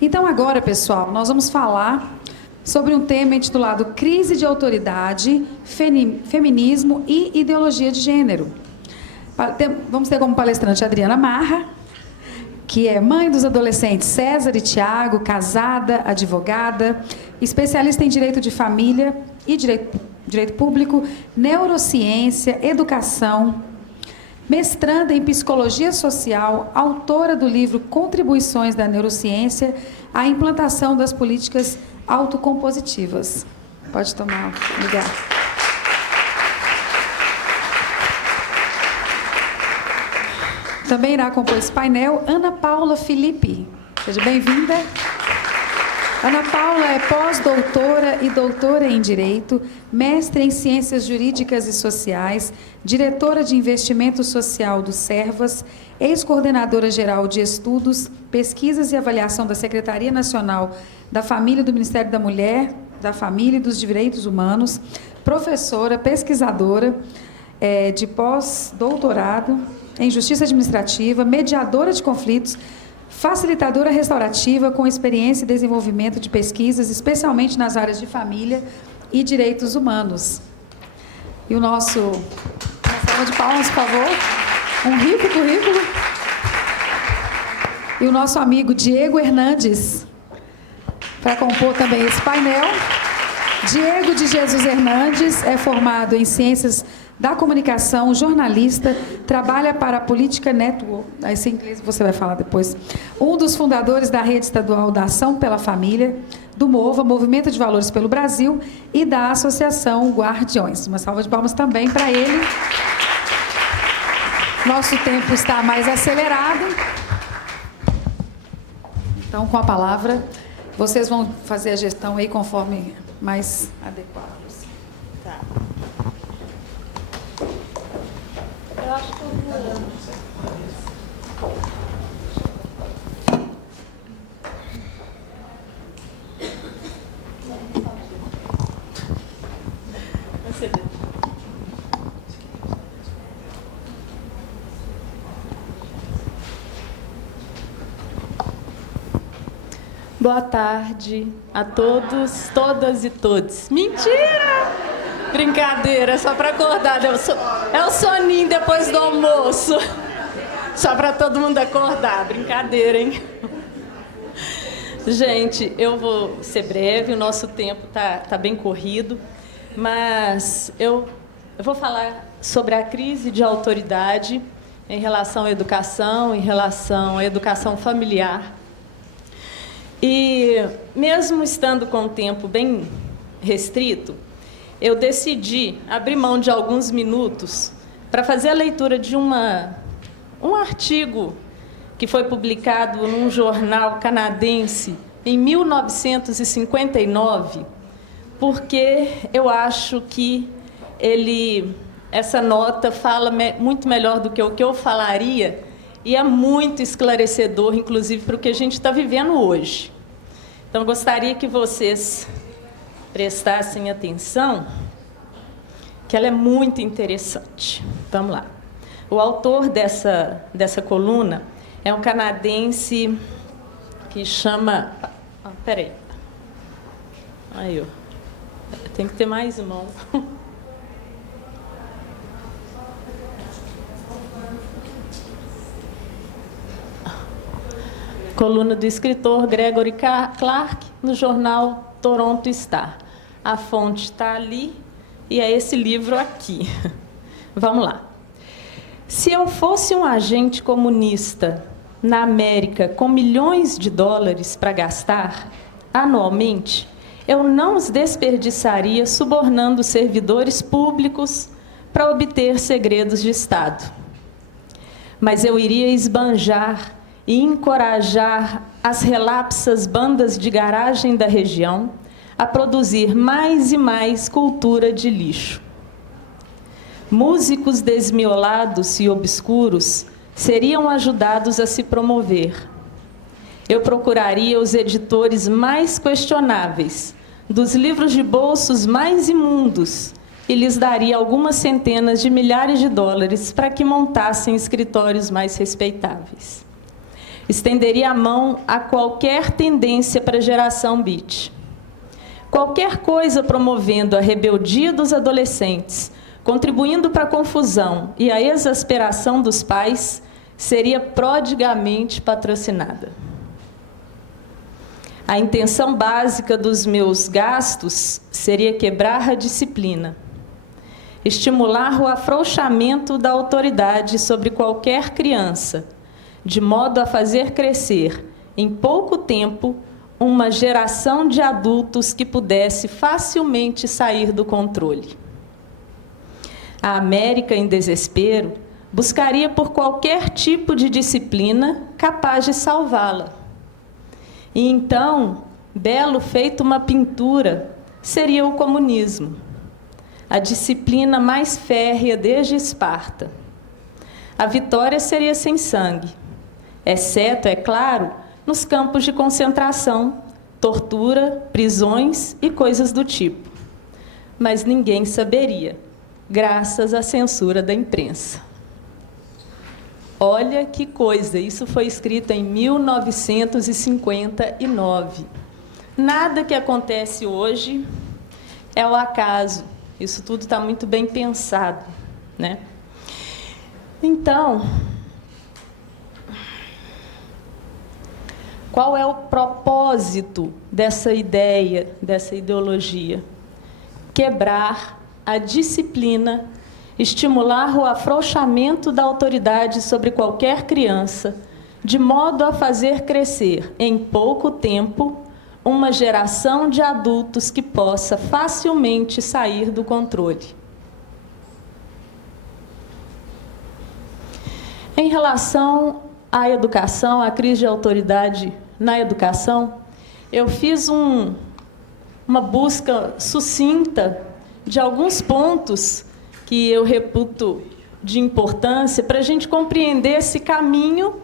Então agora, pessoal, nós vamos falar sobre um tema intitulado Crise de Autoridade, Feminismo e Ideologia de Gênero. Vamos ter como palestrante a Adriana Marra, que é mãe dos adolescentes César e Tiago, casada, advogada, especialista em direito de família e direito público, neurociência, educação, mestranda em psicologia social, autora do livro Contribuições da Neurociência à Implantação das Políticas Autocompositivas. Pode tomar lugar. Também irá compor esse painel Ana Paula Felipe. Seja bem-vinda. Ana Paula é pós-doutora e doutora em Direito, mestre em Ciências Jurídicas e Sociais, diretora de Investimento Social do Servas, ex-coordenadora geral de Estudos, Pesquisas e Avaliação da Secretaria Nacional da Família do Ministério da Mulher, da Família e dos Direitos Humanos, professora, pesquisadora de pós-doutorado em Justiça Administrativa, mediadora de conflitos, facilitadora restaurativa com experiência e desenvolvimento de pesquisas, especialmente nas áreas de família e direitos humanos. E o nosso... Uma salva de palmas, por favor. Um rico currículo. E o nosso amigo Diego Hernandes, para compor também esse painel. Diego de Jesus Hernandes é formado em Ciências da Comunicação, jornalista, trabalha para a Política Network, esse inglês você vai falar depois, um dos fundadores da Rede Estadual da Ação pela Família, do MOVA, Movimento de Valores pelo Brasil, e da Associação Guardiões. Uma salva de palmas também para ele. Nosso tempo está mais acelerado. Então, com a palavra, vocês vão fazer a gestão aí conforme mais adequado. Tá. Eu acho que eu vou... Boa tarde a todos, todas e todos. Mentira! Brincadeira, só para acordar. É o soninho depois do almoço. Só para todo mundo acordar. Brincadeira, hein? Gente, eu vou ser breve, o nosso tempo tá bem corrido, mas eu vou falar sobre a crise de autoridade em relação à educação, em relação à educação familiar. E, mesmo estando com o tempo bem restrito, eu decidi abrir mão de alguns minutos para fazer a leitura de um artigo que foi publicado num jornal canadense em 1959, porque eu acho que essa nota fala muito melhor do que o que eu falaria, e é muito esclarecedor, inclusive, para o que a gente está vivendo hoje. Então, gostaria que vocês prestassem atenção, que ela é muito interessante. Vamos lá. O autor dessa coluna é um canadense que chama... peraí. Aí, ó. Tem que ter mais mão. Coluna do escritor Gregory Clark, no jornal Toronto Star. A fonte está ali e é esse livro aqui. Vamos lá. Se eu fosse um agente comunista na América com milhões de dólares para gastar anualmente, eu não os desperdiçaria subornando servidores públicos para obter segredos de Estado. Mas eu iria esbanjar e encorajar as relapsas bandas de garagem da região a produzir mais e mais cultura de lixo. Músicos desmiolados e obscuros seriam ajudados a se promover. Eu procuraria os editores mais questionáveis, dos livros de bolsos mais imundos, e lhes daria algumas centenas de milhares de dólares para que montassem escritórios mais respeitáveis. Estenderia a mão a qualquer tendência para a geração beat. Qualquer coisa promovendo a rebeldia dos adolescentes, contribuindo para a confusão e a exasperação dos pais, seria prodigamente patrocinada. A intenção básica dos meus gastos seria quebrar a disciplina, estimular o afrouxamento da autoridade sobre qualquer criança, de modo a fazer crescer, em pouco tempo, uma geração de adultos que pudesse facilmente sair do controle. A América, em desespero, buscaria por qualquer tipo de disciplina capaz de salvá-la. E então, belo feito uma pintura, seria o comunismo, a disciplina mais férrea desde Esparta. A vitória seria sem sangue, exceto, é claro, nos campos de concentração, tortura, prisões e coisas do tipo. Mas ninguém saberia, graças à censura da imprensa. Olha que coisa, isso foi escrito em 1959. Nada que acontece hoje é o acaso. Isso tudo está muito bem pensado, né? Então, qual é o propósito dessa ideia, dessa ideologia? Quebrar a disciplina, estimular o afrouxamento da autoridade sobre qualquer criança, de modo a fazer crescer, em pouco tempo, uma geração de adultos que possa facilmente sair do controle. Em relação à educação, à crise de autoridade na educação, eu fiz uma busca sucinta de alguns pontos que eu reputo de importância para a gente compreender esse caminho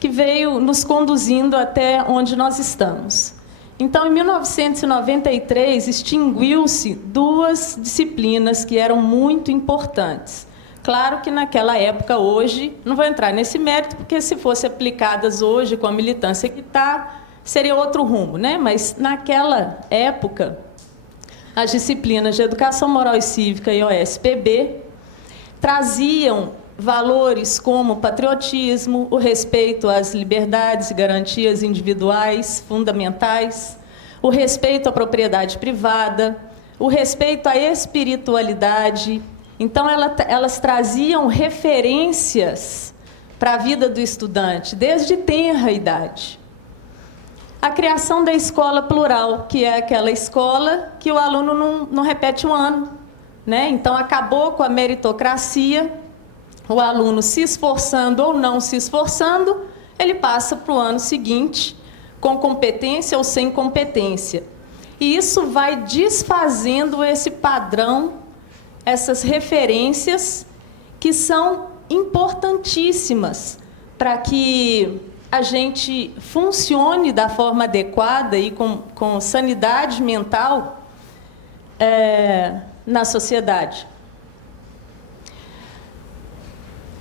que veio nos conduzindo até onde nós estamos. Então, em 1993, extinguiu-se duas disciplinas que eram muito importantes. Claro que naquela época, hoje, não vou entrar nesse mérito, porque se fossem aplicadas hoje com a militância que está, seria outro rumo, né? Mas naquela época, as disciplinas de Educação Moral e Cívica e OSPB traziam valores como patriotismo, o respeito às liberdades e garantias individuais fundamentais, o respeito à propriedade privada, o respeito à espiritualidade. Então, elas traziam referências para a vida do estudante, desde tenra idade. A criação da escola plural, que é aquela escola que o aluno não repete um ano, né? Então, acabou com a meritocracia. O aluno, se esforçando ou não se esforçando, ele passa para o ano seguinte, com competência ou sem competência. E isso vai desfazendo esse padrão, essas referências que são importantíssimas para que a gente funcione da forma adequada e com sanidade mental na sociedade.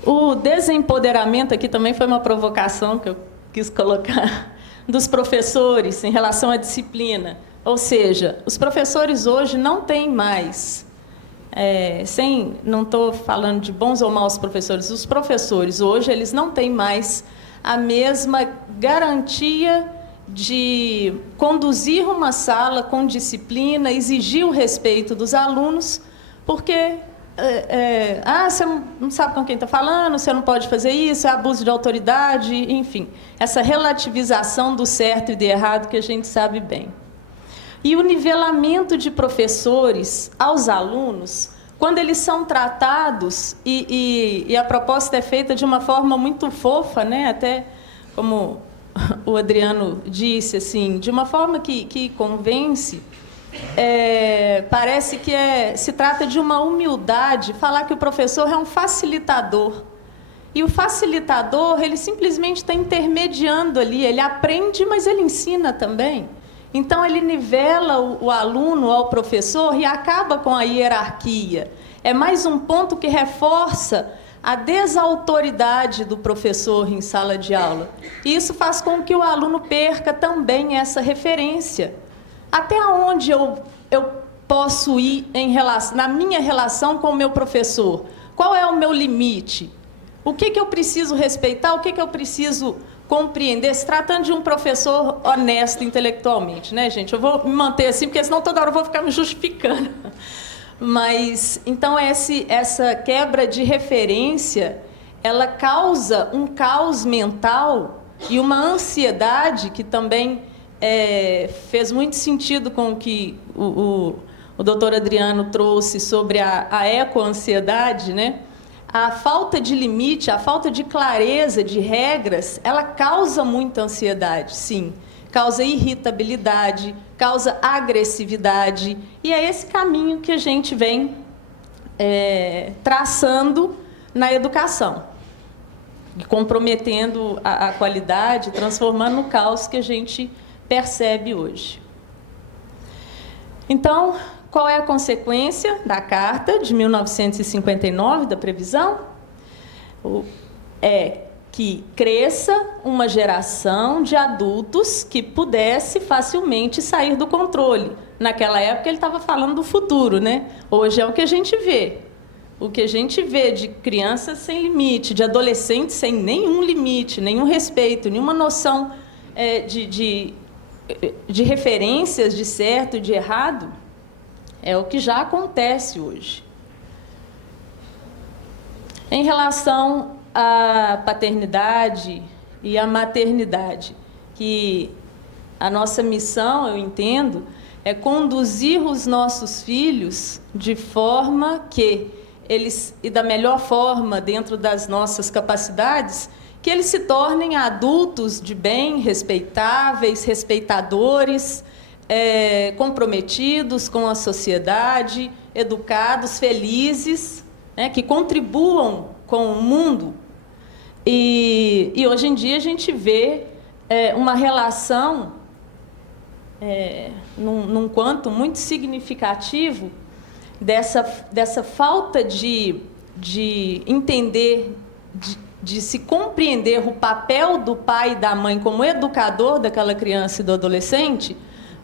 O desempoderamento, aqui também foi uma provocação que eu quis colocar, dos professores em relação à disciplina. Ou seja, os professores hoje não têm mais, não estou falando de bons ou maus professores, os professores hoje eles não têm mais a mesma garantia de conduzir uma sala com disciplina, exigir o respeito dos alunos, porque você não sabe com quem está falando, você não pode fazer isso, é abuso de autoridade, enfim, essa relativização do certo e do errado que a gente sabe bem. E o nivelamento de professores aos alunos, quando eles são tratados, e a proposta é feita de uma forma muito fofa, né? Até como o Adriano disse, assim, de uma forma que convence, parece que se trata de uma humildade, falar que o professor é um facilitador. E o facilitador, ele simplesmente está intermediando ali, ele aprende, mas ele ensina também. Então, ele nivela o aluno ao professor e acaba com a hierarquia. É mais um ponto que reforça a desautoridade do professor em sala de aula. E isso faz com que o aluno perca também essa referência. Até onde eu posso ir na minha relação com o meu professor? Qual é o meu limite? O que eu preciso respeitar? O que eu preciso compreender? Se tratando de um professor honesto intelectualmente, né, gente? Eu vou me manter assim, porque senão toda hora eu vou ficar me justificando. Mas, então, essa quebra de referência, ela causa um caos mental e uma ansiedade que também fez muito sentido com o que o doutor Adriano trouxe sobre a ecoansiedade, né? A falta de limite, a falta de clareza de regras, ela causa muita ansiedade, sim. Causa irritabilidade, causa agressividade. E é esse caminho que a gente vem traçando na educação, comprometendo a qualidade, transformando no caos que a gente percebe hoje. Então, qual é a consequência da Carta de 1959, da previsão? É que cresça uma geração de adultos que pudesse facilmente sair do controle. Naquela época ele estava falando do futuro, né? Hoje é o que a gente vê. O que a gente vê de crianças sem limite, de adolescentes sem nenhum limite, nenhum respeito, nenhuma noção de referências de certo e de errado, é o que já acontece hoje. Em relação à paternidade e à maternidade, que a nossa missão, eu entendo, é conduzir os nossos filhos de forma que eles, e da melhor forma, dentro das nossas capacidades, que eles se tornem adultos de bem, respeitáveis, respeitadores, comprometidos com a sociedade, educados, felizes, né, que contribuam com o mundo. E hoje em dia a gente vê uma relação, num quanto muito significativo, dessa falta de entender, de se compreender o papel do pai e da mãe como educador daquela criança e do adolescente,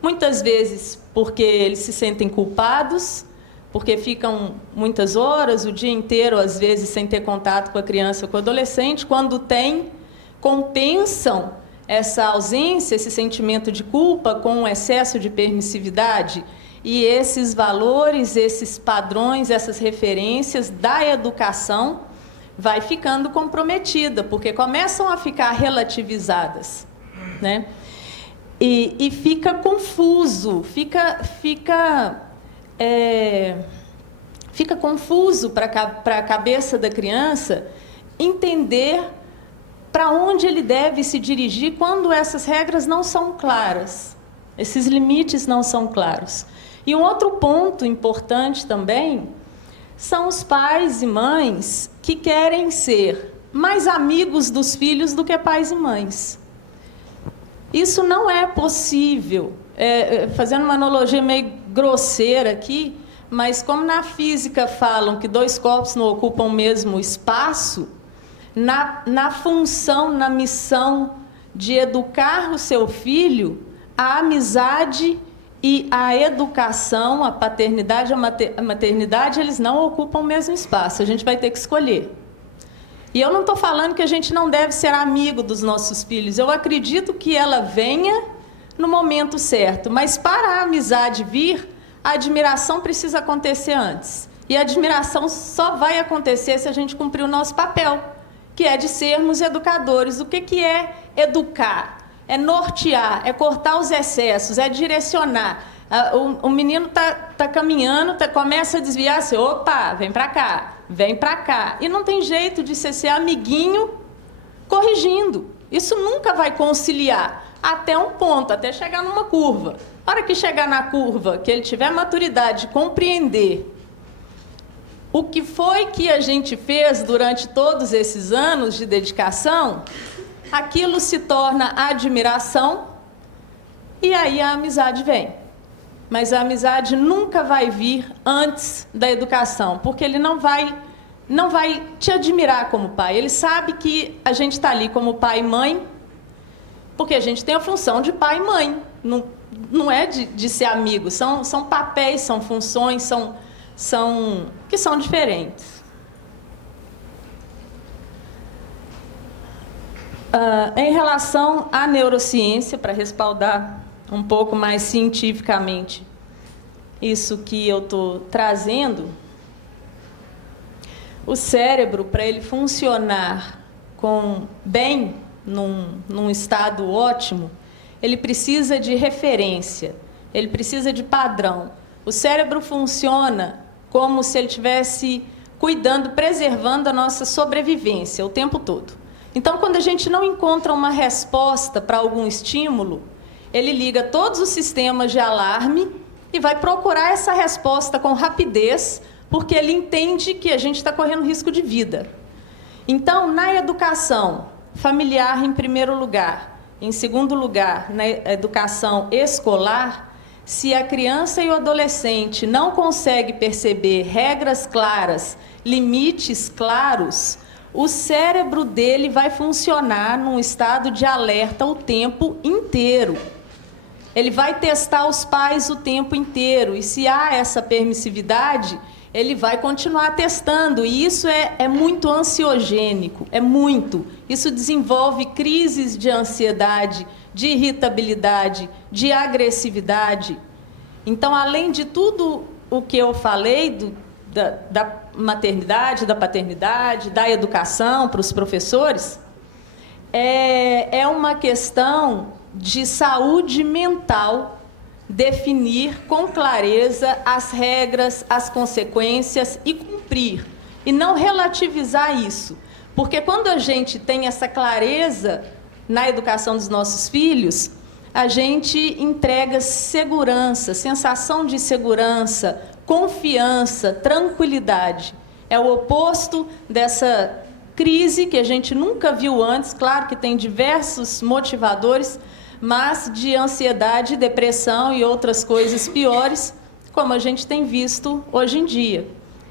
muitas vezes porque eles se sentem culpados, porque ficam muitas horas, o dia inteiro, às vezes, sem ter contato com a criança ou com o adolescente. Quando tem, compensam essa ausência, esse sentimento de culpa com um excesso de permissividade. E esses valores, esses padrões, essas referências da educação vai ficando comprometida, porque começam a ficar relativizadas, né? E fica confuso, fica confuso para a cabeça da criança entender para onde ele deve se dirigir quando essas regras não são claras, esses limites não são claros. E um outro ponto importante também são os pais e mães que querem ser mais amigos dos filhos do que pais e mães. Isso não é possível. Fazendo uma analogia meio grosseira aqui, mas como na física falam que dois corpos não ocupam o mesmo espaço, na função, na missão de educar o seu filho, a amizade e a educação, a paternidade, a maternidade, eles não ocupam o mesmo espaço. A gente vai ter que escolher. E eu não estou falando que a gente não deve ser amigo dos nossos filhos. Eu acredito que ela venha no momento certo. Mas para a amizade vir, a admiração precisa acontecer antes. E a admiração só vai acontecer se a gente cumprir o nosso papel, que é de sermos educadores. O que é educar? É nortear, é cortar os excessos, é direcionar. O menino está caminhando, começa a desviar, assim, opa, vem para cá, vem para cá. E não tem jeito de ser amiguinho corrigindo. Isso nunca vai conciliar, até um ponto, até chegar numa curva. A hora que chegar na curva, que ele tiver maturidade de compreender o que foi que a gente fez durante todos esses anos de dedicação, aquilo se torna admiração e aí a amizade vem. Mas a amizade nunca vai vir antes da educação, porque ele não vai não vai te admirar como pai. Ele sabe que a gente está ali como pai e mãe, porque a gente tem a função de pai e mãe. Não é de ser amigo. São papéis, são funções, que são diferentes. Em relação à neurociência, para respaldar um pouco mais cientificamente isso que eu estou trazendo, o cérebro, para ele funcionar bem, num estado ótimo, ele precisa de referência, ele precisa de padrão. O cérebro funciona como se ele estivesse cuidando, preservando a nossa sobrevivência o tempo todo. Então, quando a gente não encontra uma resposta para algum estímulo, ele liga todos os sistemas de alarme e vai procurar essa resposta com rapidez, porque ele entende que a gente está correndo risco de vida. Então, na educação familiar, em primeiro lugar, em segundo lugar, na educação escolar, se a criança e o adolescente não consegue perceber regras claras, limites claros, o cérebro dele vai funcionar num estado de alerta o tempo inteiro. Ele vai testar os pais o tempo inteiro, e se há essa permissividade, ele vai continuar testando, e isso é muito ansiogênico, é muito. Isso desenvolve crises de ansiedade, de irritabilidade, de agressividade. Então, além de tudo o que eu falei da maternidade, da paternidade, da educação para os professores, é uma questão de saúde mental definir com clareza as regras, as consequências e cumprir, e não relativizar isso. Porque quando a gente tem essa clareza na educação dos nossos filhos, a gente entrega segurança, sensação de segurança, confiança, tranquilidade. É o oposto dessa crise que a gente nunca viu antes. Claro que tem diversos motivadores, mas de ansiedade, depressão e outras coisas piores, como a gente tem visto hoje em dia.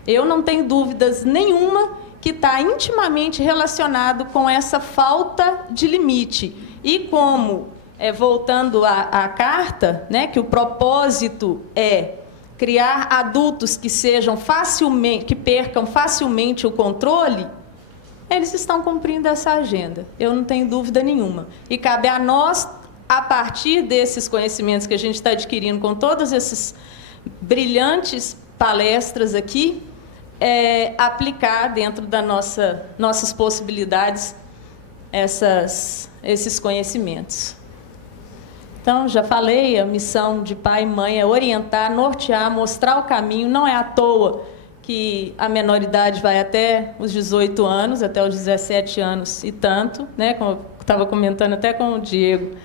Eu não tenho dúvidas nenhuma que está intimamente relacionado com essa falta de limite. E como, voltando à carta, né, que o propósito é criar adultos que que percam facilmente o controle, eles estão cumprindo essa agenda. Eu não tenho dúvida nenhuma. E cabe a nós, a partir desses conhecimentos que a gente está adquirindo com todas essas brilhantes palestras aqui, aplicar dentro das nossas possibilidades esses conhecimentos. Então, já falei, a missão de pai e mãe é orientar, nortear, mostrar o caminho. Não é à toa que a menoridade vai até os 18 anos, até os 17 anos e tanto, né? Como eu estava comentando até com o Diego,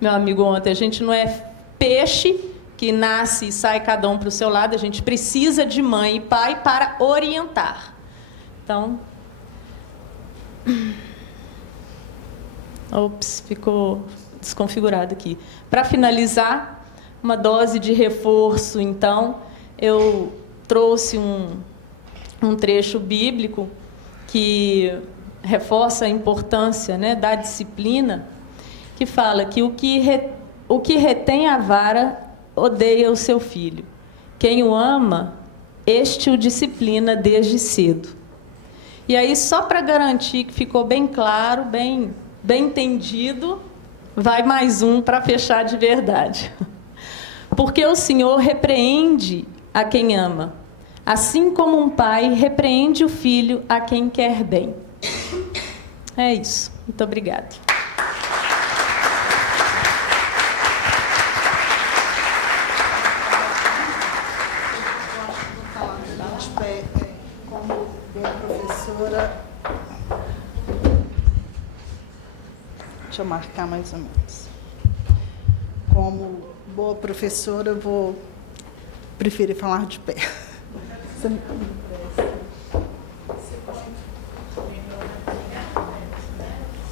meu amigo, ontem, a gente não é peixe que nasce e sai cada um para o seu lado, a gente precisa de mãe e pai para orientar. Então, ficou desconfigurado aqui. Para finalizar, uma dose de reforço, então, eu trouxe um trecho bíblico que reforça a importância, né, da disciplina, que fala que o que retém a vara odeia o seu filho. Quem o ama, este o disciplina desde cedo. E aí, só para garantir que ficou bem claro, bem entendido, vai mais um para fechar de verdade. Porque o Senhor repreende a quem ama, assim como um pai repreende o filho a quem quer bem. É isso. Muito obrigada. Como boa professora, deixa eu marcar mais ou menos. Como boa professora, eu vou preferir falar de pé.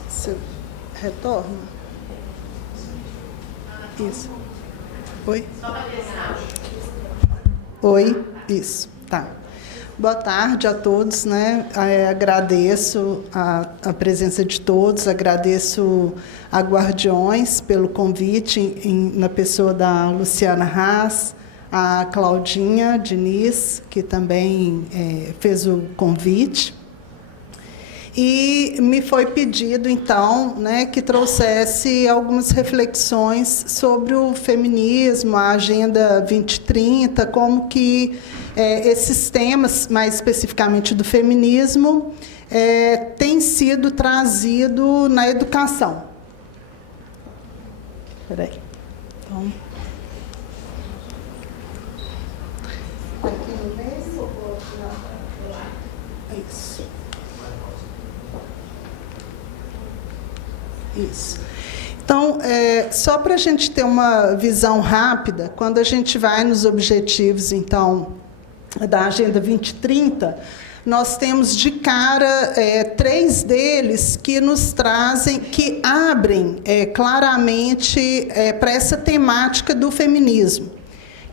Você retorna? Isso. Oi? Oi? Isso. Tá. Boa tarde a todos, né? Agradeço a presença de todos, agradeço a Guardiões pelo convite, na pessoa da Luciana Haas, a Claudinha Diniz, que também fez o convite. E me foi pedido, então, né, que trouxesse algumas reflexões sobre o feminismo, a Agenda 2030, como que esses temas, mais especificamente do feminismo, têm sido trazido na educação. Espera aí. Então, aqui no meio, isso. Isso. Então, só para a gente ter uma visão rápida, quando a gente vai nos objetivos, então, da Agenda 2030, nós temos de cara 3 deles que nos trazem, que abrem claramente para essa temática do feminismo,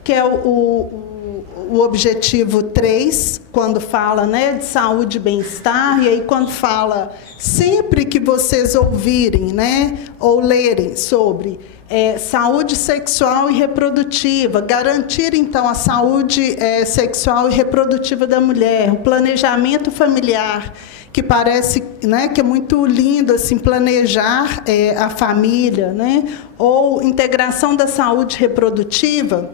que é o objetivo 3, quando fala, né, de saúde e bem-estar, e aí quando fala, sempre que vocês ouvirem, né, ou lerem sobre saúde sexual e reprodutiva, garantir, então, a saúde sexual e reprodutiva da mulher, o planejamento familiar, que parece, né, que é muito lindo, assim, planejar a família, né, ou integração da saúde reprodutiva,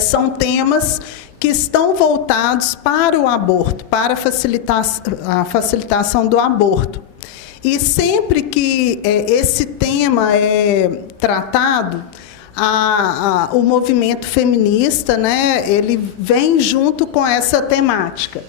são temas que estão voltados para o aborto, para a facilitação do aborto. E sempre que esse tema é tratado, o movimento feminista, né, ele vem junto com essa temática.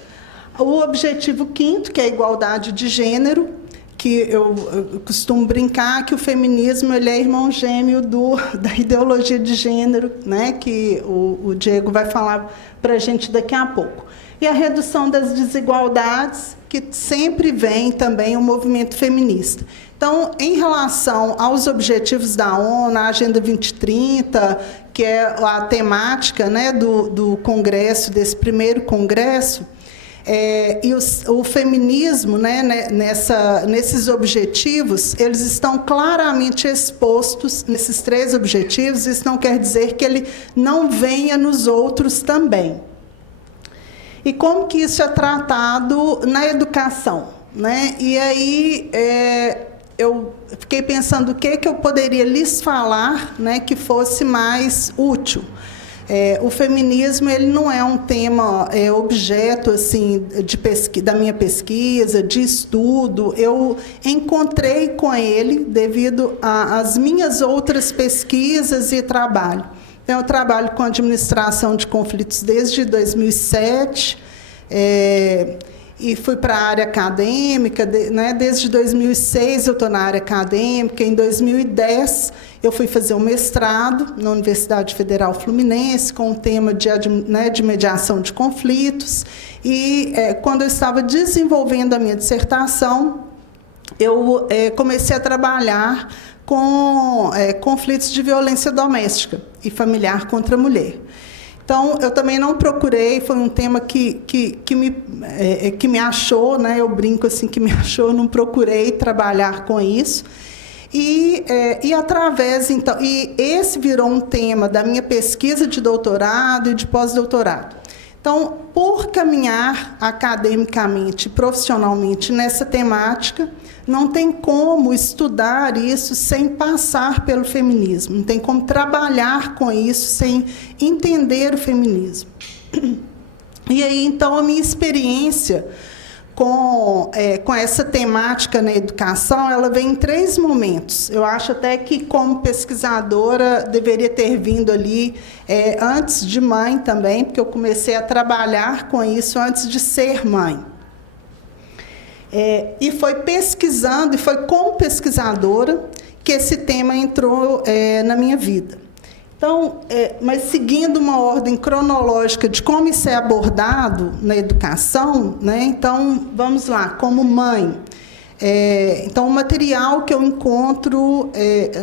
O objetivo 5º, que é a igualdade de gênero, que eu costumo brincar que o feminismo ele é irmão gêmeo da ideologia de gênero, né, que o Diego vai falar para a gente daqui a pouco. E a redução das desigualdades, que sempre vem também o movimento feminista. Então, em relação aos objetivos da ONU, a Agenda 2030, que é a temática, né, do congresso, desse primeiro congresso, e o feminismo, né, nesses objetivos, eles estão claramente expostos nesses 3 objetivos. Isso não quer dizer que ele não venha nos outros também. E como que isso é tratado na educação, né? E aí eu fiquei pensando o que eu poderia lhes falar, né, que fosse mais útil. O feminismo ele não é um tema objeto assim da minha pesquisa, de estudo. Eu encontrei com ele devido às minhas outras pesquisas e trabalho. Então, eu trabalho com administração de conflitos desde 2007, e fui para a área acadêmica, né? Desde 2006 eu estou na área acadêmica. Em 2010 eu fui fazer um mestrado na Universidade Federal Fluminense com o tema de mediação de conflitos. E quando eu estava desenvolvendo a minha dissertação, eu comecei a trabalhar com conflitos de violência doméstica e familiar contra a mulher. Então, eu também não procurei, foi um tema que me achou, né? Eu brinco assim, que me achou, não procurei trabalhar com isso. E através, então, e esse virou um tema da minha pesquisa de doutorado e de pós-doutorado. Então, por caminhar academicamente, profissionalmente nessa temática, não tem como estudar isso sem passar pelo feminismo, não tem como trabalhar com isso sem entender o feminismo. E aí, então, a minha experiência com essa temática na educação, ela vem em 3 momentos. Eu acho até que, como pesquisadora, deveria ter vindo ali antes de mãe também, porque eu comecei a trabalhar com isso antes de ser mãe. E foi pesquisando, e foi como pesquisadora que esse tema entrou na minha vida. Então, mas seguindo uma ordem cronológica de como isso é abordado na educação, né? Então, vamos lá, como mãe. Então, o material que eu encontro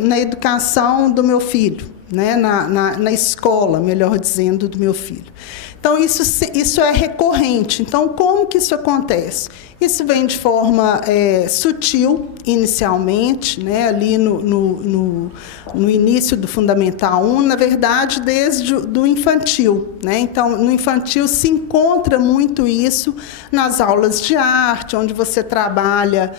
na educação do meu filho, né, na escola, melhor dizendo, do meu filho. Então, isso é recorrente. Então, como que isso acontece? Isso vem de forma sutil, inicialmente, né, ali no início do Fundamental 1, na verdade, desde o infantil. Né? Então, no infantil se encontra muito isso nas aulas de arte, onde você trabalha,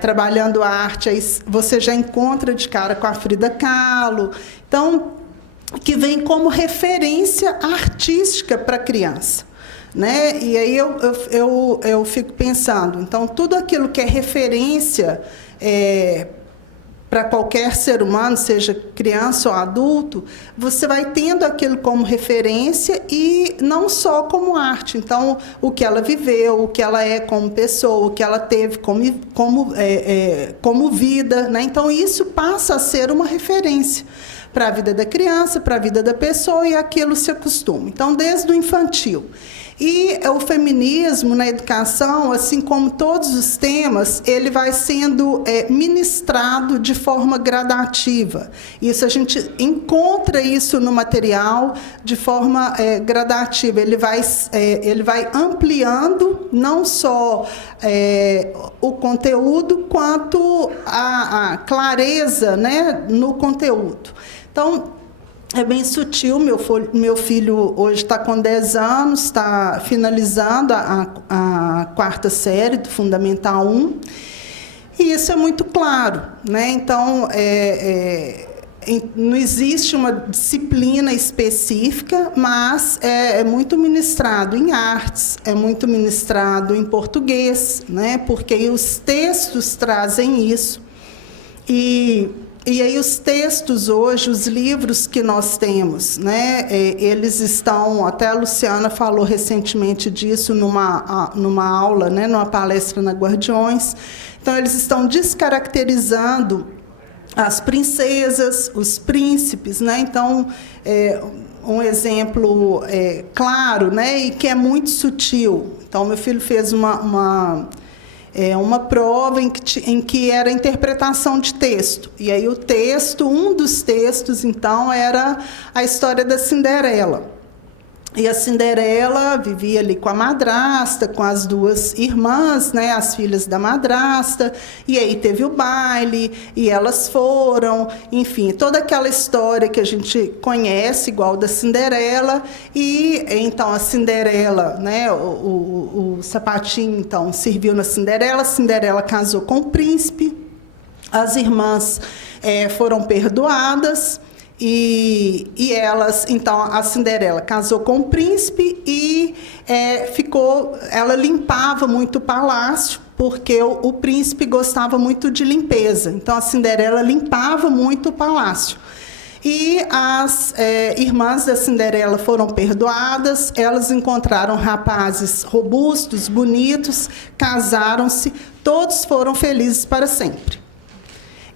trabalhando a arte, aí você já encontra de cara com a Frida Kahlo. Então, que vem como referência artística para a criança. Né? E aí eu fico pensando, então, tudo aquilo que é referência para qualquer ser humano, seja criança ou adulto, você vai tendo aquilo como referência e não só como arte. Então, o que ela viveu, o que ela é como pessoa, o que ela teve como vida. Né? Então, isso passa a ser uma referência para a vida da criança, para a vida da pessoa, e aquilo se acostuma. Então, desde o infantil. E o feminismo na educação, assim como todos os temas, ele vai sendo ministrado de forma gradativa. Isso a gente encontra isso no material de forma gradativa. Ele vai ampliando não só o conteúdo, quanto a clareza, né, no conteúdo. Então, é bem sutil. Meu filho hoje está com 10 anos, está finalizando a 4ª série do Fundamental 1, e isso é muito claro. Né? Então, não existe uma disciplina específica, mas é muito ministrado em artes, é muito ministrado em português, né? Porque os textos trazem isso. E aí os textos hoje, os livros que nós temos, né, eles estão, até a Luciana falou recentemente disso numa aula, né, numa palestra na Guardiões. Então, eles estão descaracterizando as princesas, os príncipes. Né? Então, um exemplo claro, né, e que é muito sutil. Então, meu filho fez uma prova em que era interpretação de texto. E aí um dos textos, então, era a história da Cinderela. E a Cinderela vivia ali com a madrasta, com as 2 irmãs, né, as filhas da madrasta, e aí teve o baile, e elas foram, enfim, toda aquela história que a gente conhece, igual da Cinderela. E então a Cinderela, né, o sapatinho, então, serviu na Cinderela, a Cinderela casou com o príncipe, as irmãs foram perdoadas. E elas, então, a Cinderela casou com o príncipe e ela limpava muito o palácio, porque o príncipe gostava muito de limpeza. Então, a Cinderela limpava muito o palácio. E as irmãs da Cinderela foram perdoadas, elas encontraram rapazes robustos, bonitos, casaram-se, todos foram felizes para sempre.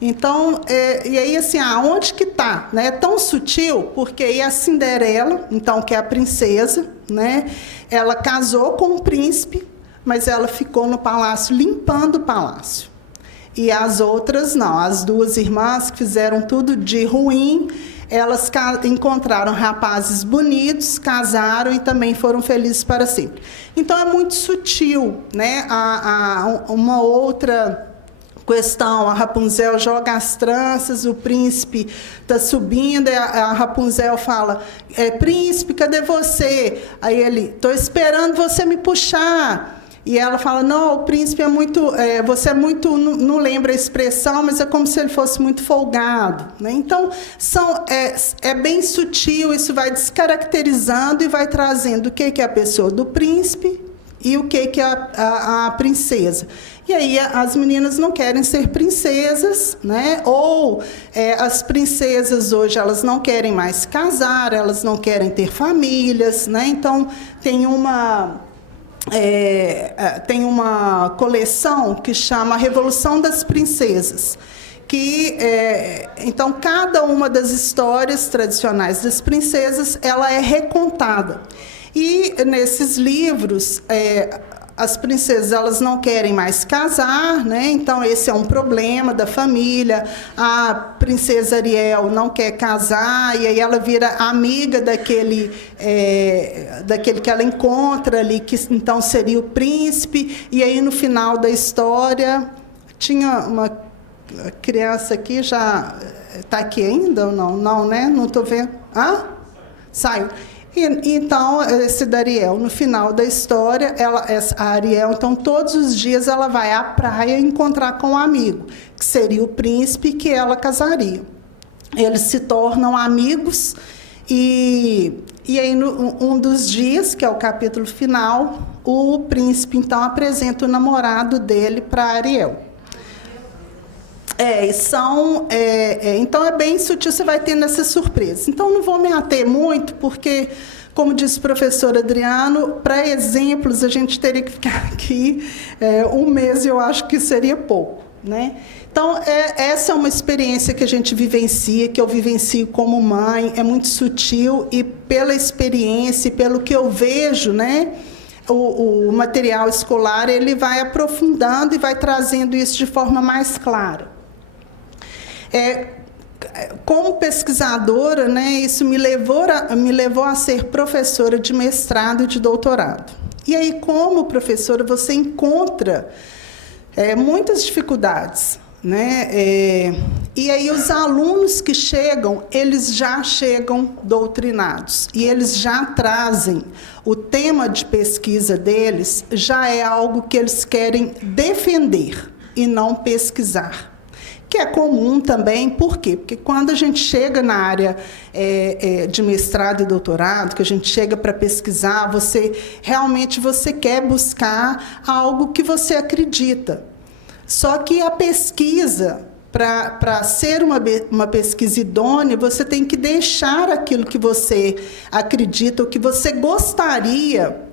Então, e aí, assim, aonde que está? Né? É tão sutil, porque aí a Cinderela, então, que é a princesa, né? Ela casou com o príncipe, mas ela ficou no palácio, limpando o palácio. E as outras não, as 2 irmãs que fizeram tudo de ruim, elas encontraram rapazes bonitos, casaram e também foram felizes para sempre. Então, é muito sutil, né? Uma outra questão, a Rapunzel joga as tranças, o príncipe está subindo, e a Rapunzel fala, príncipe, cadê você? Aí ele, estou esperando você me puxar. E ela fala, não, o príncipe é muito, você é muito, não lembra a expressão, mas é como se ele fosse muito folgado. Né? Então, é bem sutil, isso vai descaracterizando e vai trazendo o que é a pessoa do príncipe e o que é a princesa. E aí as meninas não querem ser princesas, né? Ou as princesas hoje elas não querem mais casar, elas não querem ter famílias, né? Então tem uma coleção que chama A Revolução das Princesas, que então cada uma das histórias tradicionais das princesas ela é recontada. E nesses livros as princesas elas não querem mais casar, né? Então esse é um problema da família. A princesa Ariel não quer casar, e aí ela vira amiga daquele que ela encontra ali, que então seria o príncipe. E aí no final da história tinha uma criança aqui, já está aqui ainda ou não? Não, né? Não estou vendo. Saiu. Então, esse da Ariel, no final da história, a Ariel, então, todos os dias ela vai à praia encontrar com um amigo, que seria o príncipe que ela casaria. Eles se tornam amigos e aí, um dos dias, que é o capítulo final, o príncipe, então, apresenta o namorado dele para Ariel. Então é bem sutil, você vai tendo essas surpresas. Então não vou me ater muito, porque, como disse o professor Adriano, para exemplos a gente teria que ficar aqui um mês, e eu acho que seria pouco, né? Então, essa é uma experiência que a gente vivencia, que eu vivencio como mãe, é muito sutil, e pela experiência, pelo que eu vejo, né? O material escolar, ele vai aprofundando e vai trazendo isso de forma mais clara. Como pesquisadora, né, isso me levou a ser professora de mestrado e de doutorado. E aí, como professora, você encontra muitas dificuldades, né? E aí os alunos que chegam, eles já chegam doutrinados, e eles já trazem o tema de pesquisa deles, já é algo que eles querem defender e não pesquisar. Que é comum também, por quê? Porque quando a gente chega na área de mestrado e doutorado, que a gente chega para pesquisar, realmente você quer buscar algo que você acredita. Só que a pesquisa, para ser uma pesquisa idônea, você tem que deixar aquilo que você acredita, ou que você gostaria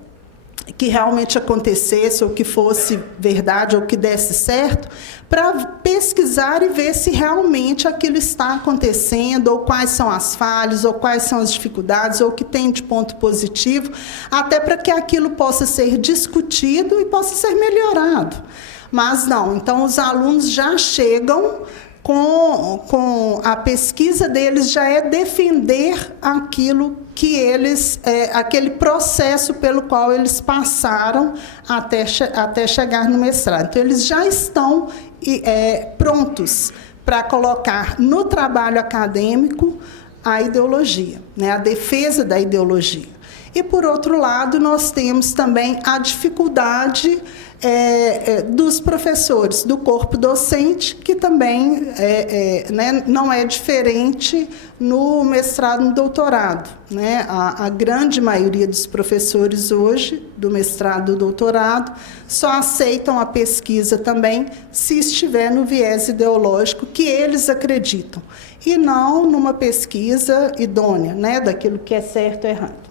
que realmente acontecesse, ou que fosse verdade, ou que desse certo, para pesquisar e ver se realmente aquilo está acontecendo, ou quais são as falhas, ou quais são as dificuldades, ou o que tem de ponto positivo, até para que aquilo possa ser discutido e possa ser melhorado. Mas não, então os alunos já chegam com a pesquisa deles, já é defender aquilo que eles, aquele processo pelo qual eles passaram até chegar no mestrado. Então, eles já estão prontos para colocar no trabalho acadêmico a ideologia, né, a defesa da ideologia. E, por outro lado, nós temos também a dificuldade dos professores, do corpo docente, que também né, não é diferente no mestrado e no doutorado, né? A grande maioria dos professores hoje, do mestrado e do doutorado, só aceitam a pesquisa também se estiver no viés ideológico que eles acreditam, e não numa pesquisa idônea, né, daquilo que é certo ou errado.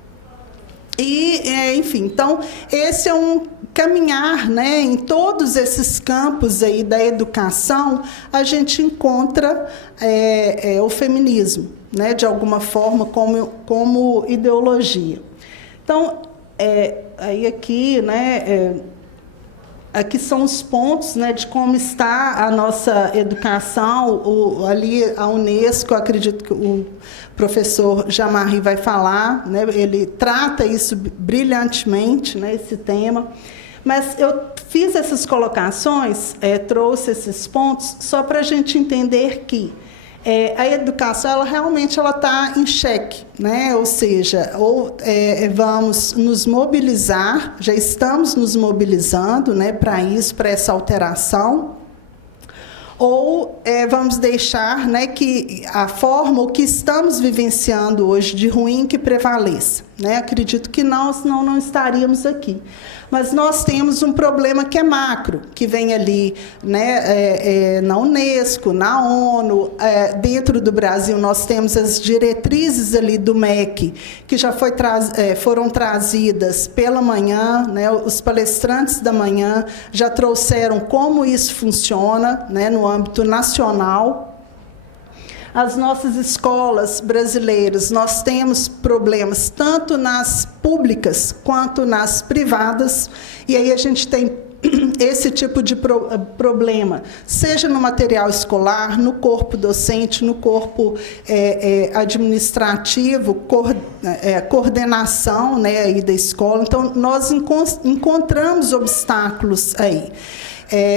E, enfim, então, esse é um caminhar, né, em todos esses campos aí da educação, a gente encontra o feminismo, né, de alguma forma, como ideologia. Então, aí aqui, né, aqui são os pontos, né, de como está a nossa educação, ali a Unesco, acredito que o professor Jamarri vai falar, né, ele trata isso brilhantemente, né, esse tema. Mas eu fiz essas colocações, trouxe esses pontos, só para a gente entender que a educação, ela realmente está em xeque, né? Ou seja, vamos nos mobilizar, já estamos nos mobilizando, né, para isso, para essa alteração, ou vamos deixar, né, que a forma, o que estamos vivenciando hoje de ruim que prevaleça, né? Acredito que não, senão não estaríamos aqui. Mas nós temos um problema que é macro, que vem ali, né, na Unesco, na ONU, dentro do Brasil nós temos as diretrizes ali do MEC, que já foram trazidas pela manhã, né, os palestrantes da manhã já trouxeram como isso funciona, né, no âmbito nacional. As nossas escolas brasileiras, nós temos problemas tanto nas públicas quanto nas privadas, e aí a gente tem esse tipo de problema, seja no material escolar, no corpo docente, no corpo administrativo, coordenação, né, aí da escola. Então, nós encontramos obstáculos aí.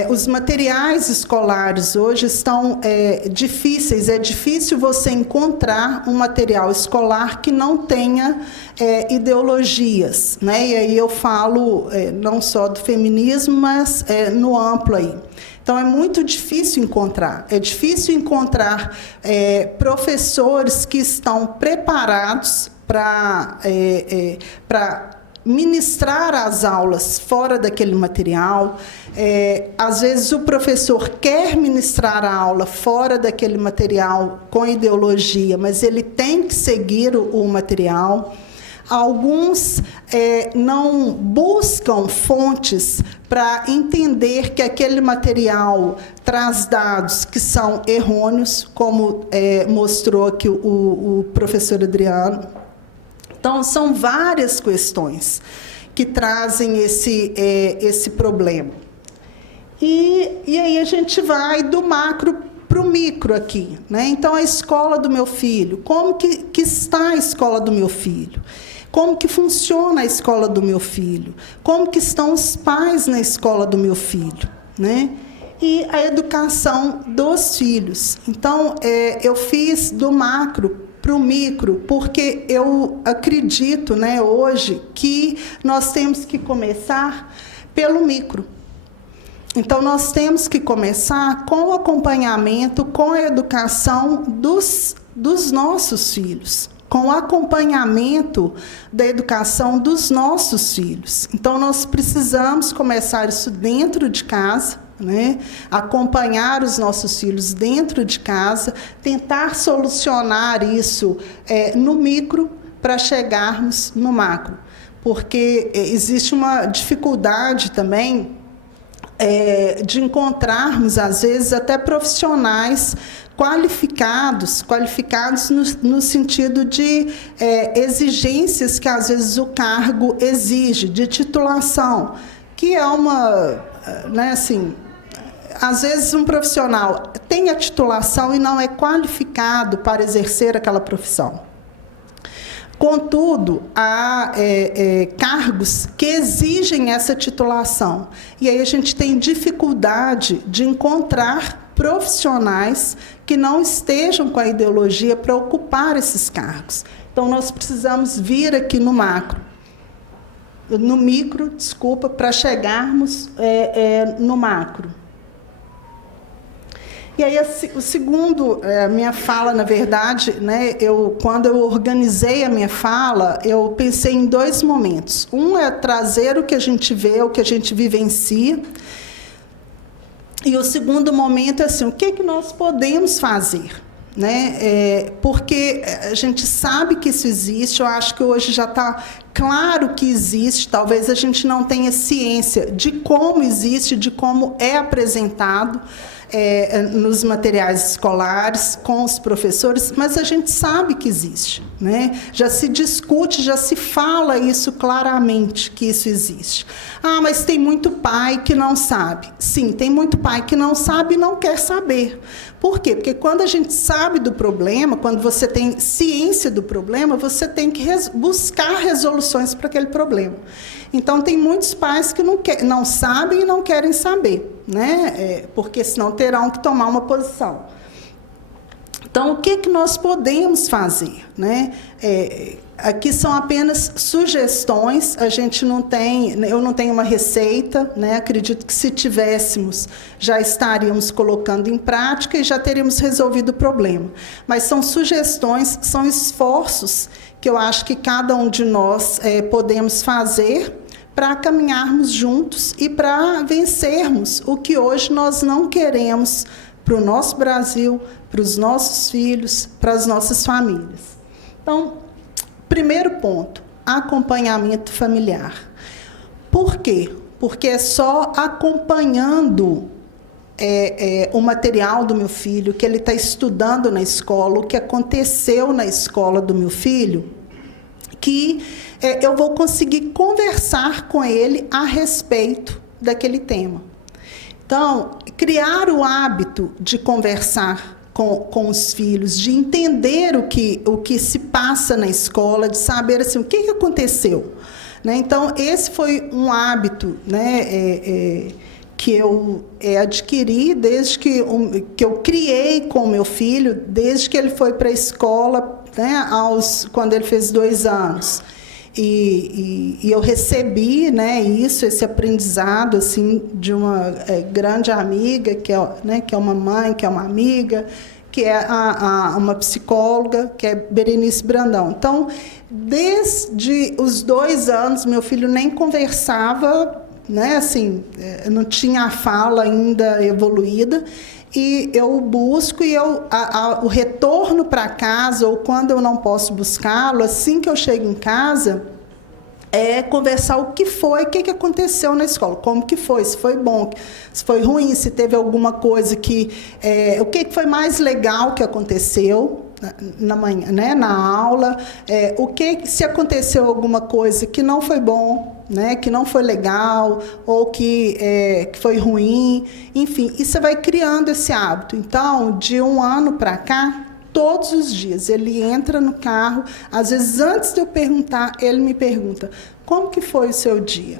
Os materiais escolares hoje estão difíceis. É difícil você encontrar um material escolar que não tenha ideologias, né? E aí eu falo não só do feminismo, mas no amplo aí. Então, é muito difícil encontrar. É difícil encontrar professores que estão preparados para ministrar as aulas fora daquele material. Às vezes, o professor quer ministrar a aula fora daquele material com ideologia, mas ele tem que seguir o material. Alguns não buscam fontes para entender que aquele material traz dados que são errôneos, como mostrou aqui o professor Adriano. Então, são várias questões que trazem esse problema. E aí a gente vai do macro para o micro aqui, né? Então, a escola do meu filho, como que está a escola do meu filho? Como que funciona a escola do meu filho? Como que estão os pais na escola do meu filho, né? E a educação dos filhos. Então, eu fiz do macro para o micro, porque eu acredito, né, hoje, que nós temos que começar pelo micro. Então, nós temos que começar com o acompanhamento, com a educação dos nossos filhos, com o acompanhamento da educação dos nossos filhos. Então, nós precisamos começar isso dentro de casa, né? Acompanhar os nossos filhos dentro de casa, tentar solucionar isso no micro para chegarmos no macro. Porque existe uma dificuldade também de encontrarmos, às vezes, até profissionais qualificados no sentido de exigências que, às vezes, o cargo exige, de titulação, que é uma, né, assim, às vezes um profissional tem a titulação e não é qualificado para exercer aquela profissão. Contudo, há cargos que exigem essa titulação. E aí a gente tem dificuldade de encontrar profissionais que não estejam com a ideologia para ocupar esses cargos. Então, nós precisamos vir aqui no micro, desculpa, para chegarmos no macro. E aí, o segundo, a minha fala, na verdade, né, quando eu organizei a minha fala, eu pensei em dois momentos. Um é trazer o que a gente vê, o que a gente vivencia. E o segundo momento é assim, o que nós podemos fazer? Né? Porque a gente sabe que isso existe, eu acho que hoje já está claro que existe, talvez a gente não tenha ciência de como existe, de como é apresentado nos materiais escolares, com os professores, mas a gente sabe que existe, né? Já se discute, já se fala isso claramente, que isso existe. Ah, mas tem muito pai que não sabe. Sim, tem muito pai que não sabe e não quer saber. Por quê? Porque quando a gente sabe do problema, quando você tem ciência do problema, você tem que buscar resoluções para aquele problema. Então, tem muitos pais que não sabem e não querem saber, né? Porque senão terão que tomar uma posição. Então, o que nós podemos fazer, né? Aqui são apenas sugestões, eu não tenho uma receita, né? Acredito que se tivéssemos, já estaríamos colocando em prática e já teríamos resolvido o problema. Mas são sugestões, são esforços que eu acho que cada um de nós podemos fazer para caminharmos juntos e para vencermos o que hoje nós não queremos para o nosso Brasil, para os nossos filhos, para as nossas famílias. Então, primeiro ponto, acompanhamento familiar. Por quê? Porque é só acompanhando o material do meu filho, o que ele está estudando na escola, o que aconteceu na escola do meu filho, que eu vou conseguir conversar com ele a respeito daquele tema. Então, criar o hábito de conversar com os filhos, de entender o que se passa na escola, de saber assim, o que aconteceu. Né? Então, esse foi um hábito, né, que eu adquiri desde que eu criei com o meu filho, desde que ele foi para a escola, né, quando ele fez 2 anos. E eu recebi, né, esse aprendizado assim, de uma grande amiga, que é uma mãe, que é uma amiga, que é uma psicóloga, que é Berenice Brandão. Então, desde os 2 anos, meu filho nem conversava, né, assim, não tinha a fala ainda evoluída, e eu busco, e o retorno para casa, ou quando eu não posso buscá-lo, assim que eu chego em casa, é conversar o que foi, o que aconteceu na escola, como que foi, se foi bom, se foi ruim, se teve alguma coisa o que foi mais legal que aconteceu na manhã, né, na aula, se aconteceu alguma coisa que não foi bom, né, que não foi legal, ou que foi ruim, enfim, e você vai criando esse hábito. Então, de 1 ano para cá, todos os dias, ele entra no carro, às vezes antes de eu perguntar, ele me pergunta, como que foi o seu dia?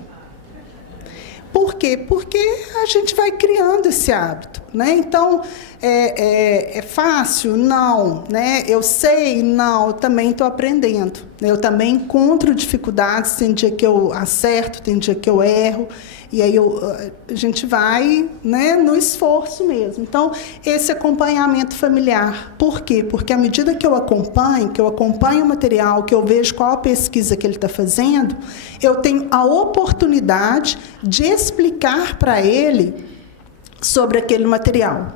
Por quê? Porque a gente vai criando esse hábito, né? Então, é fácil? Não. Né? Eu sei? Não. Eu também estou aprendendo. Eu também encontro dificuldades, tem dia que eu acerto, tem dia que eu erro, e aí a gente vai, né, no esforço mesmo. Então, esse acompanhamento familiar. Por quê? Porque à medida que eu acompanho o material, que eu vejo qual a pesquisa que ele está fazendo, eu tenho a oportunidade de explicar para ele sobre aquele material.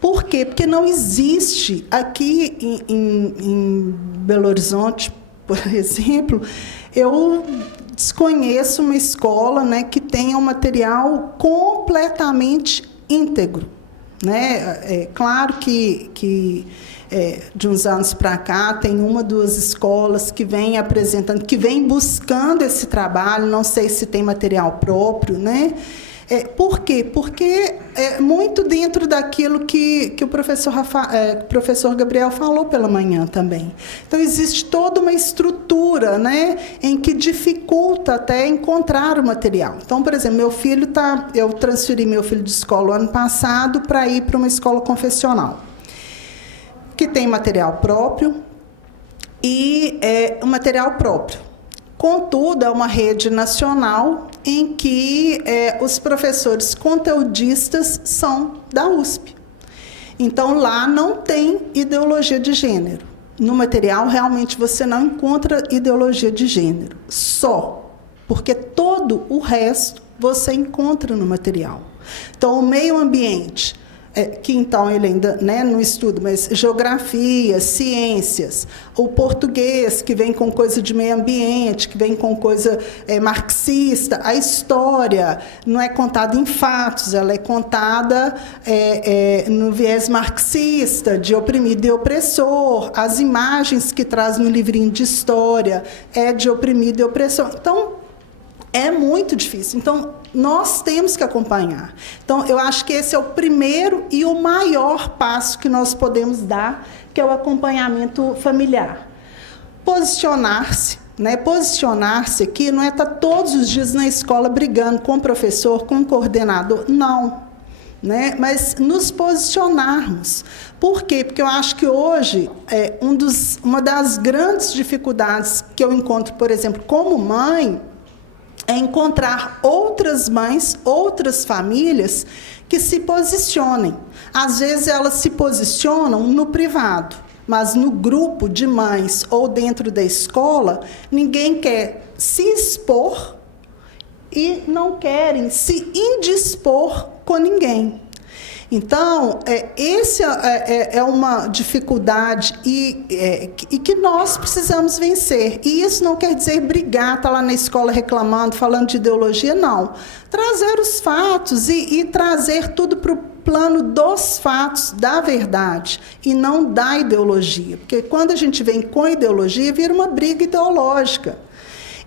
Por quê? Porque não existe aqui em Belo Horizonte, por exemplo, eu desconheço uma escola, né, que tenha um material completamente íntegro. Né? É claro que de uns anos para cá, tem 1, 2 escolas que vêm apresentando, que vêm buscando esse trabalho, não sei se tem material próprio, né? Por quê? Porque é muito dentro daquilo que o professor Gabriel falou pela manhã também. Então, existe toda uma estrutura, né, em que dificulta até encontrar o material. Então, por exemplo, eu transferi meu filho de escola ano passado para ir para uma escola confessional, que tem material próprio e um material próprio. Contudo, é uma rede nacional em que os professores conteudistas são da USP. Então, lá não tem ideologia de gênero. No material, realmente, você não encontra ideologia de gênero. Só. Porque todo o resto você encontra no material. Então, o meio ambiente, que então ele ainda, né, não estuda, mas geografia, ciências, o português, que vem com coisa de meio ambiente, que vem com coisa marxista, a história não é contada em fatos, ela é contada no viés marxista, de oprimido e opressor, as imagens que traz no livrinho de história é de oprimido e opressor. Então, é muito difícil. Então, nós temos que acompanhar. Então, eu acho que esse é o primeiro e o maior passo que nós podemos dar, que é o acompanhamento familiar. Posicionar-se, né? Posicionar-se aqui não é estar todos os dias na escola brigando com o professor, com o coordenador, não. Né? Mas nos posicionarmos. Por quê? Porque eu acho que hoje, uma das grandes dificuldades que eu encontro, por exemplo, como mãe, é encontrar outras mães, outras famílias que se posicionem. Às vezes, elas se posicionam no privado, mas no grupo de mães ou dentro da escola, ninguém quer se expor e não querem se indispor com ninguém. Então, esse é uma dificuldade e que nós precisamos vencer. E isso não quer dizer brigar, estar lá na escola reclamando, falando de ideologia, não. Trazer os fatos e trazer tudo para o plano dos fatos, da verdade, e não da ideologia. Porque quando a gente vem com ideologia, vira uma briga ideológica.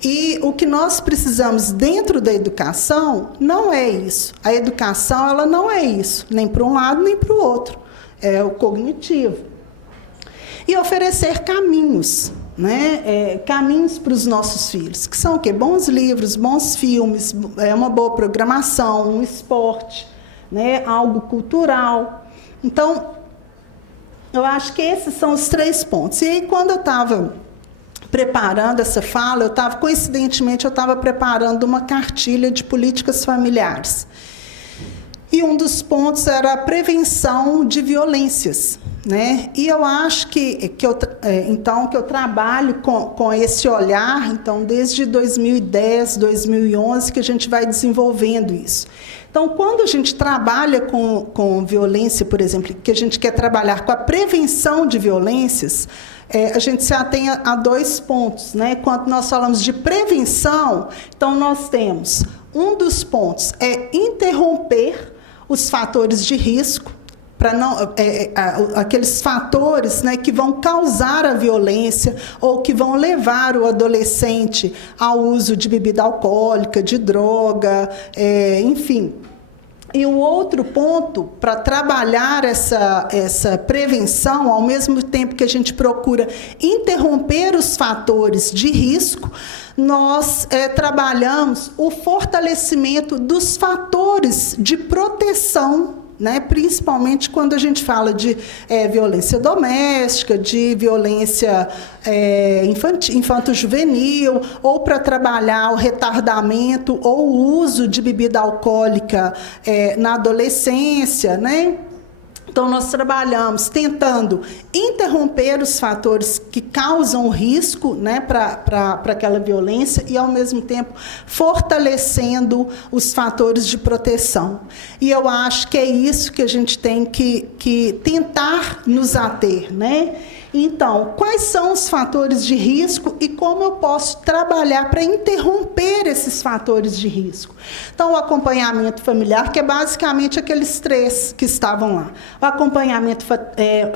E o que nós precisamos dentro da educação não é isso. A educação, ela não é isso, nem para um lado, nem para o outro. É o cognitivo. E oferecer caminhos, né? Caminhos para os nossos filhos, que são o quê? Bons livros, bons filmes, uma boa programação, um esporte, né? Algo cultural. Então, eu acho que esses são os 3 pontos. E aí, quando eu estava preparando essa fala, coincidentemente, eu estava preparando uma cartilha de políticas familiares. E um dos pontos era a prevenção de violências, né? E eu acho que eu trabalho com esse olhar, então, desde 2010, 2011, que a gente vai desenvolvendo isso. Então, quando a gente trabalha com violência, por exemplo, que a gente quer trabalhar com a prevenção de violências, a gente se atém a 2 pontos, né? Quando nós falamos de prevenção, então nós temos um dos pontos é interromper os fatores de risco, para não aqueles fatores, né, que vão causar a violência ou que vão levar o adolescente ao uso de bebida alcoólica, de droga, enfim. E o outro ponto, para trabalhar essa prevenção, ao mesmo tempo que a gente procura interromper os fatores de risco, nós trabalhamos o fortalecimento dos fatores de proteção, né? Principalmente quando a gente fala de violência doméstica, de violência infanto-juvenil, ou para trabalhar o retardamento ou o uso de bebida alcoólica na adolescência, né? Então, nós trabalhamos tentando interromper os fatores que causam risco, né, para aquela violência e, ao mesmo tempo, fortalecendo os fatores de proteção. E eu acho que é isso que a gente tem que tentar nos ater, né? Então, quais são os fatores de risco e como eu posso trabalhar para interromper esses fatores de risco? Então, o acompanhamento familiar, que é basicamente aqueles 3 que estavam lá. O acompanhamento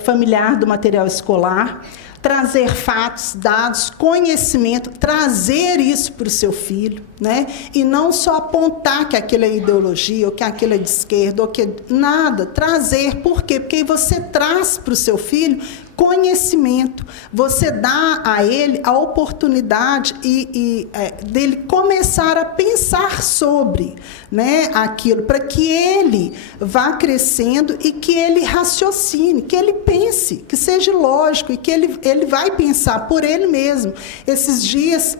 familiar do material escolar, trazer fatos, dados, conhecimento, trazer isso para o seu filho, né? E não só apontar que aquilo é ideologia, ou que aquilo é de esquerda, ou que nada, trazer. Por quê? Porque aí você traz para o seu filho conhecimento, você dá a ele a oportunidade dele começar a pensar sobre, né, aquilo, para que ele vá crescendo e que ele raciocine, que ele pense, que seja lógico e que ele vai pensar por ele mesmo. Esses dias,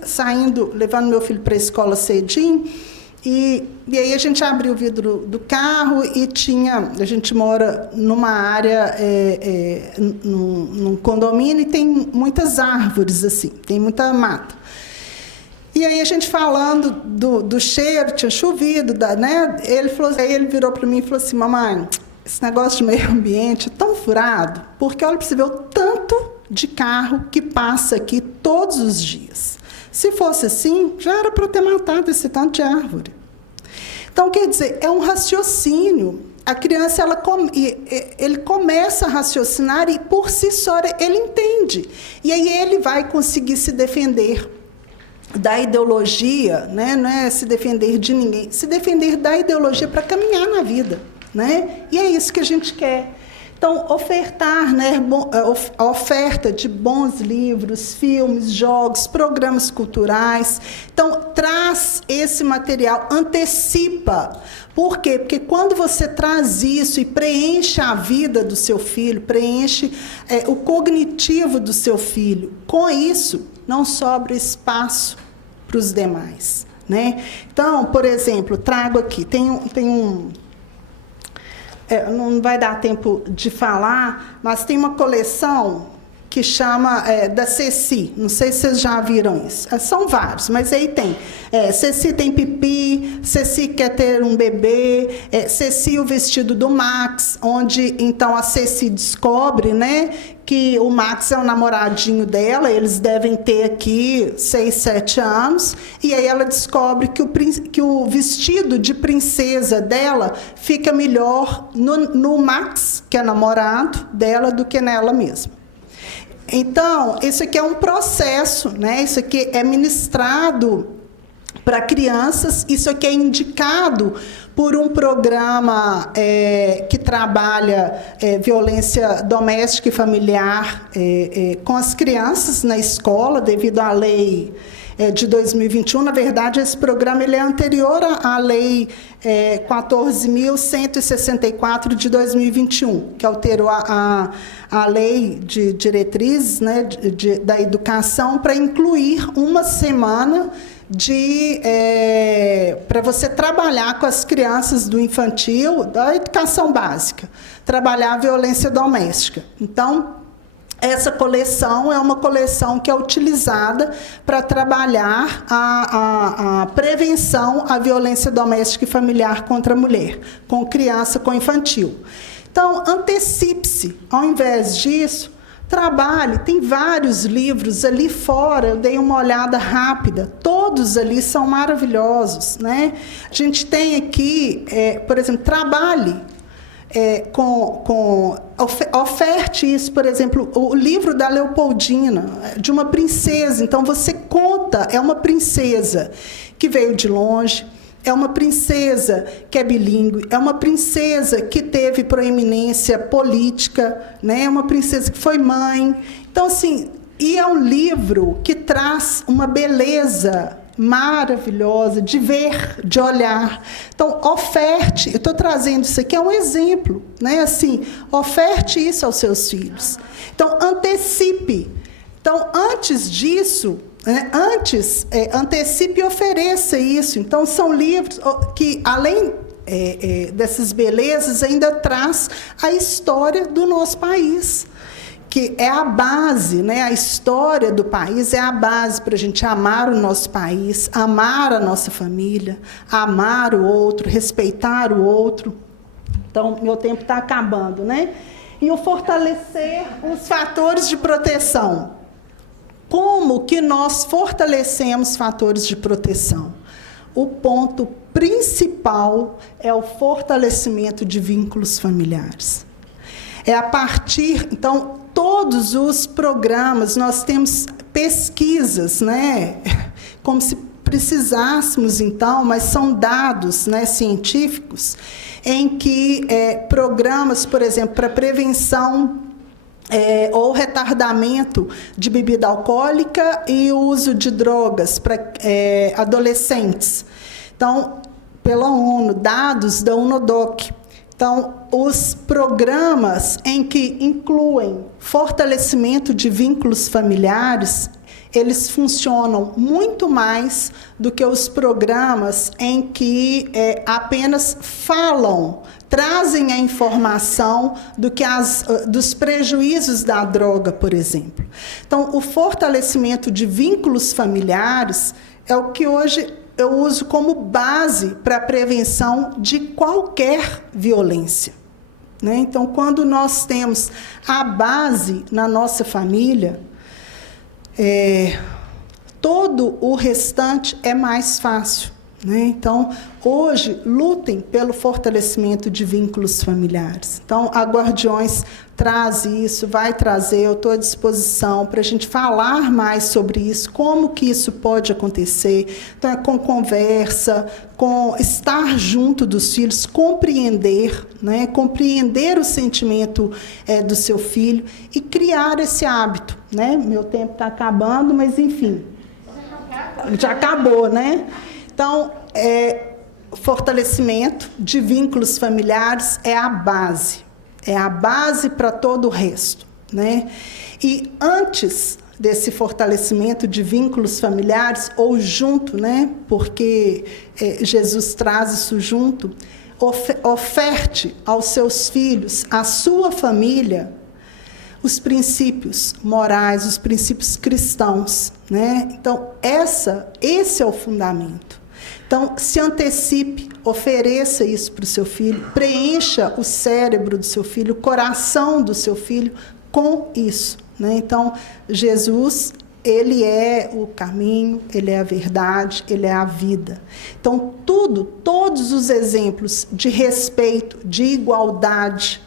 levando meu filho para a escola cedinho, e aí a gente abriu o vidro do carro e a gente mora numa área, num condomínio, e tem muitas árvores, assim, tem muita mata. E aí a gente falando do cheiro, tinha chovido, né? Aí ele virou para mim e falou assim: mamãe, esse negócio de meio ambiente é tão furado, porque olha para você ver o tanto de carro que passa aqui todos os dias. Se fosse assim, já era para ter matado esse tanto de árvore. Então, quer dizer, é um raciocínio. A criança, ele começa a raciocinar e, por si só, ele entende. E aí ele vai conseguir se defender da ideologia, né? Não é se defender de ninguém, se defender da ideologia para caminhar na vida, né? E é isso que a gente quer. Então, ofertar, né, a oferta de bons livros, filmes, jogos, programas culturais. Então, traz esse material, antecipa. Por quê? Porque quando você traz isso e preenche a vida do seu filho, preenche o cognitivo do seu filho, com isso, não sobra espaço para os demais, né? Então, por exemplo, trago aqui, tem um não vai dar tempo de falar, mas tem uma coleção que chama da Ceci. Não sei se vocês já viram isso. São vários, mas aí tem. Ceci tem pipi, Ceci quer ter um bebê, Ceci o vestido do Max, onde então a Ceci descobre, né, que o Max é o namoradinho dela, eles devem ter aqui 6, 7 anos, e aí ela descobre que o vestido de princesa dela fica melhor no Max, que é namorado dela, do que nela mesma. Então, isso aqui é um processo, né? Isso aqui é ministrado para crianças, isso aqui é indicado por um programa que trabalha violência doméstica e familiar com as crianças na escola, devido à lei de 2021. Na verdade, esse programa ele é anterior à lei 14.164 de 2021, que alterou a lei de diretrizes, né, da educação, para incluir uma semana para você trabalhar com as crianças do infantil, da educação básica, trabalhar a violência doméstica. Então, essa coleção é uma coleção que é utilizada para trabalhar a prevenção à violência doméstica e familiar contra a mulher, com criança, com infantil. Então, antecipe-se. Ao invés disso, trabalhe. Tem vários livros ali fora, eu dei uma olhada rápida. Todos ali são maravilhosos, né? A gente tem aqui, por exemplo, trabalhe. Oferte isso, por exemplo, o livro da Leopoldina, de uma princesa. Então, você conta, é uma princesa que veio de longe, é uma princesa que é bilíngue, é uma princesa que teve proeminência política, né? É uma princesa que foi mãe. Então, assim, e é um livro que traz uma beleza maravilhosa de ver, de olhar. Então, oferte. Eu estou trazendo isso aqui, é um exemplo, né? Assim, oferte isso aos seus filhos. Então, antecipe. Então, antes disso, né, antecipe e ofereça isso. Então, são livros que, além dessas belezas, ainda traz a história do nosso país, que é a base, né? A história do país é a base para a gente amar o nosso país, amar a nossa família, amar o outro, respeitar o outro. Então, meu tempo está acabando, né? E o fortalecer os fatores de proteção. Como que nós fortalecemos fatores de proteção? O ponto principal é o fortalecimento de vínculos familiares. É a partir, então, todos os programas, nós temos pesquisas, né? Como se precisássemos, então, mas são dados, né, científicos, em que programas, por exemplo, para prevenção ou retardamento de bebida alcoólica e o uso de drogas para adolescentes. Então, pela ONU, dados da UNODOC. Então, os programas em que incluem fortalecimento de vínculos familiares, eles funcionam muito mais do que os programas em que apenas falam, trazem a informação dos prejuízos da droga, por exemplo. Então, o fortalecimento de vínculos familiares é o que hoje eu uso como base para a prevenção de qualquer violência, né? Então, quando nós temos a base na nossa família, todo o restante é mais fácil, né? Então, hoje, lutem pelo fortalecimento de vínculos familiares. Então, a Guardiões traz isso, vai trazer, eu estou à disposição para a gente falar mais sobre isso, como que isso pode acontecer. Então, é com conversa, com estar junto dos filhos, compreender, né? Compreender o sentimento do seu filho e criar esse hábito, né? Meu tempo está acabando, mas, enfim, já acabou, né? Então, fortalecimento de vínculos familiares é a base para todo o resto, né? E antes desse fortalecimento de vínculos familiares, ou junto, né? Porque Jesus traz isso junto, oferte aos seus filhos, à sua família, os princípios morais, os princípios cristãos, né? Então, esse é o fundamento. Então, se antecipe, ofereça isso para o seu filho, preencha o cérebro do seu filho, o coração do seu filho com isso, né? Então, Jesus, ele é o caminho, ele é a verdade, ele é a vida. Então, todos os exemplos de respeito, de igualdade,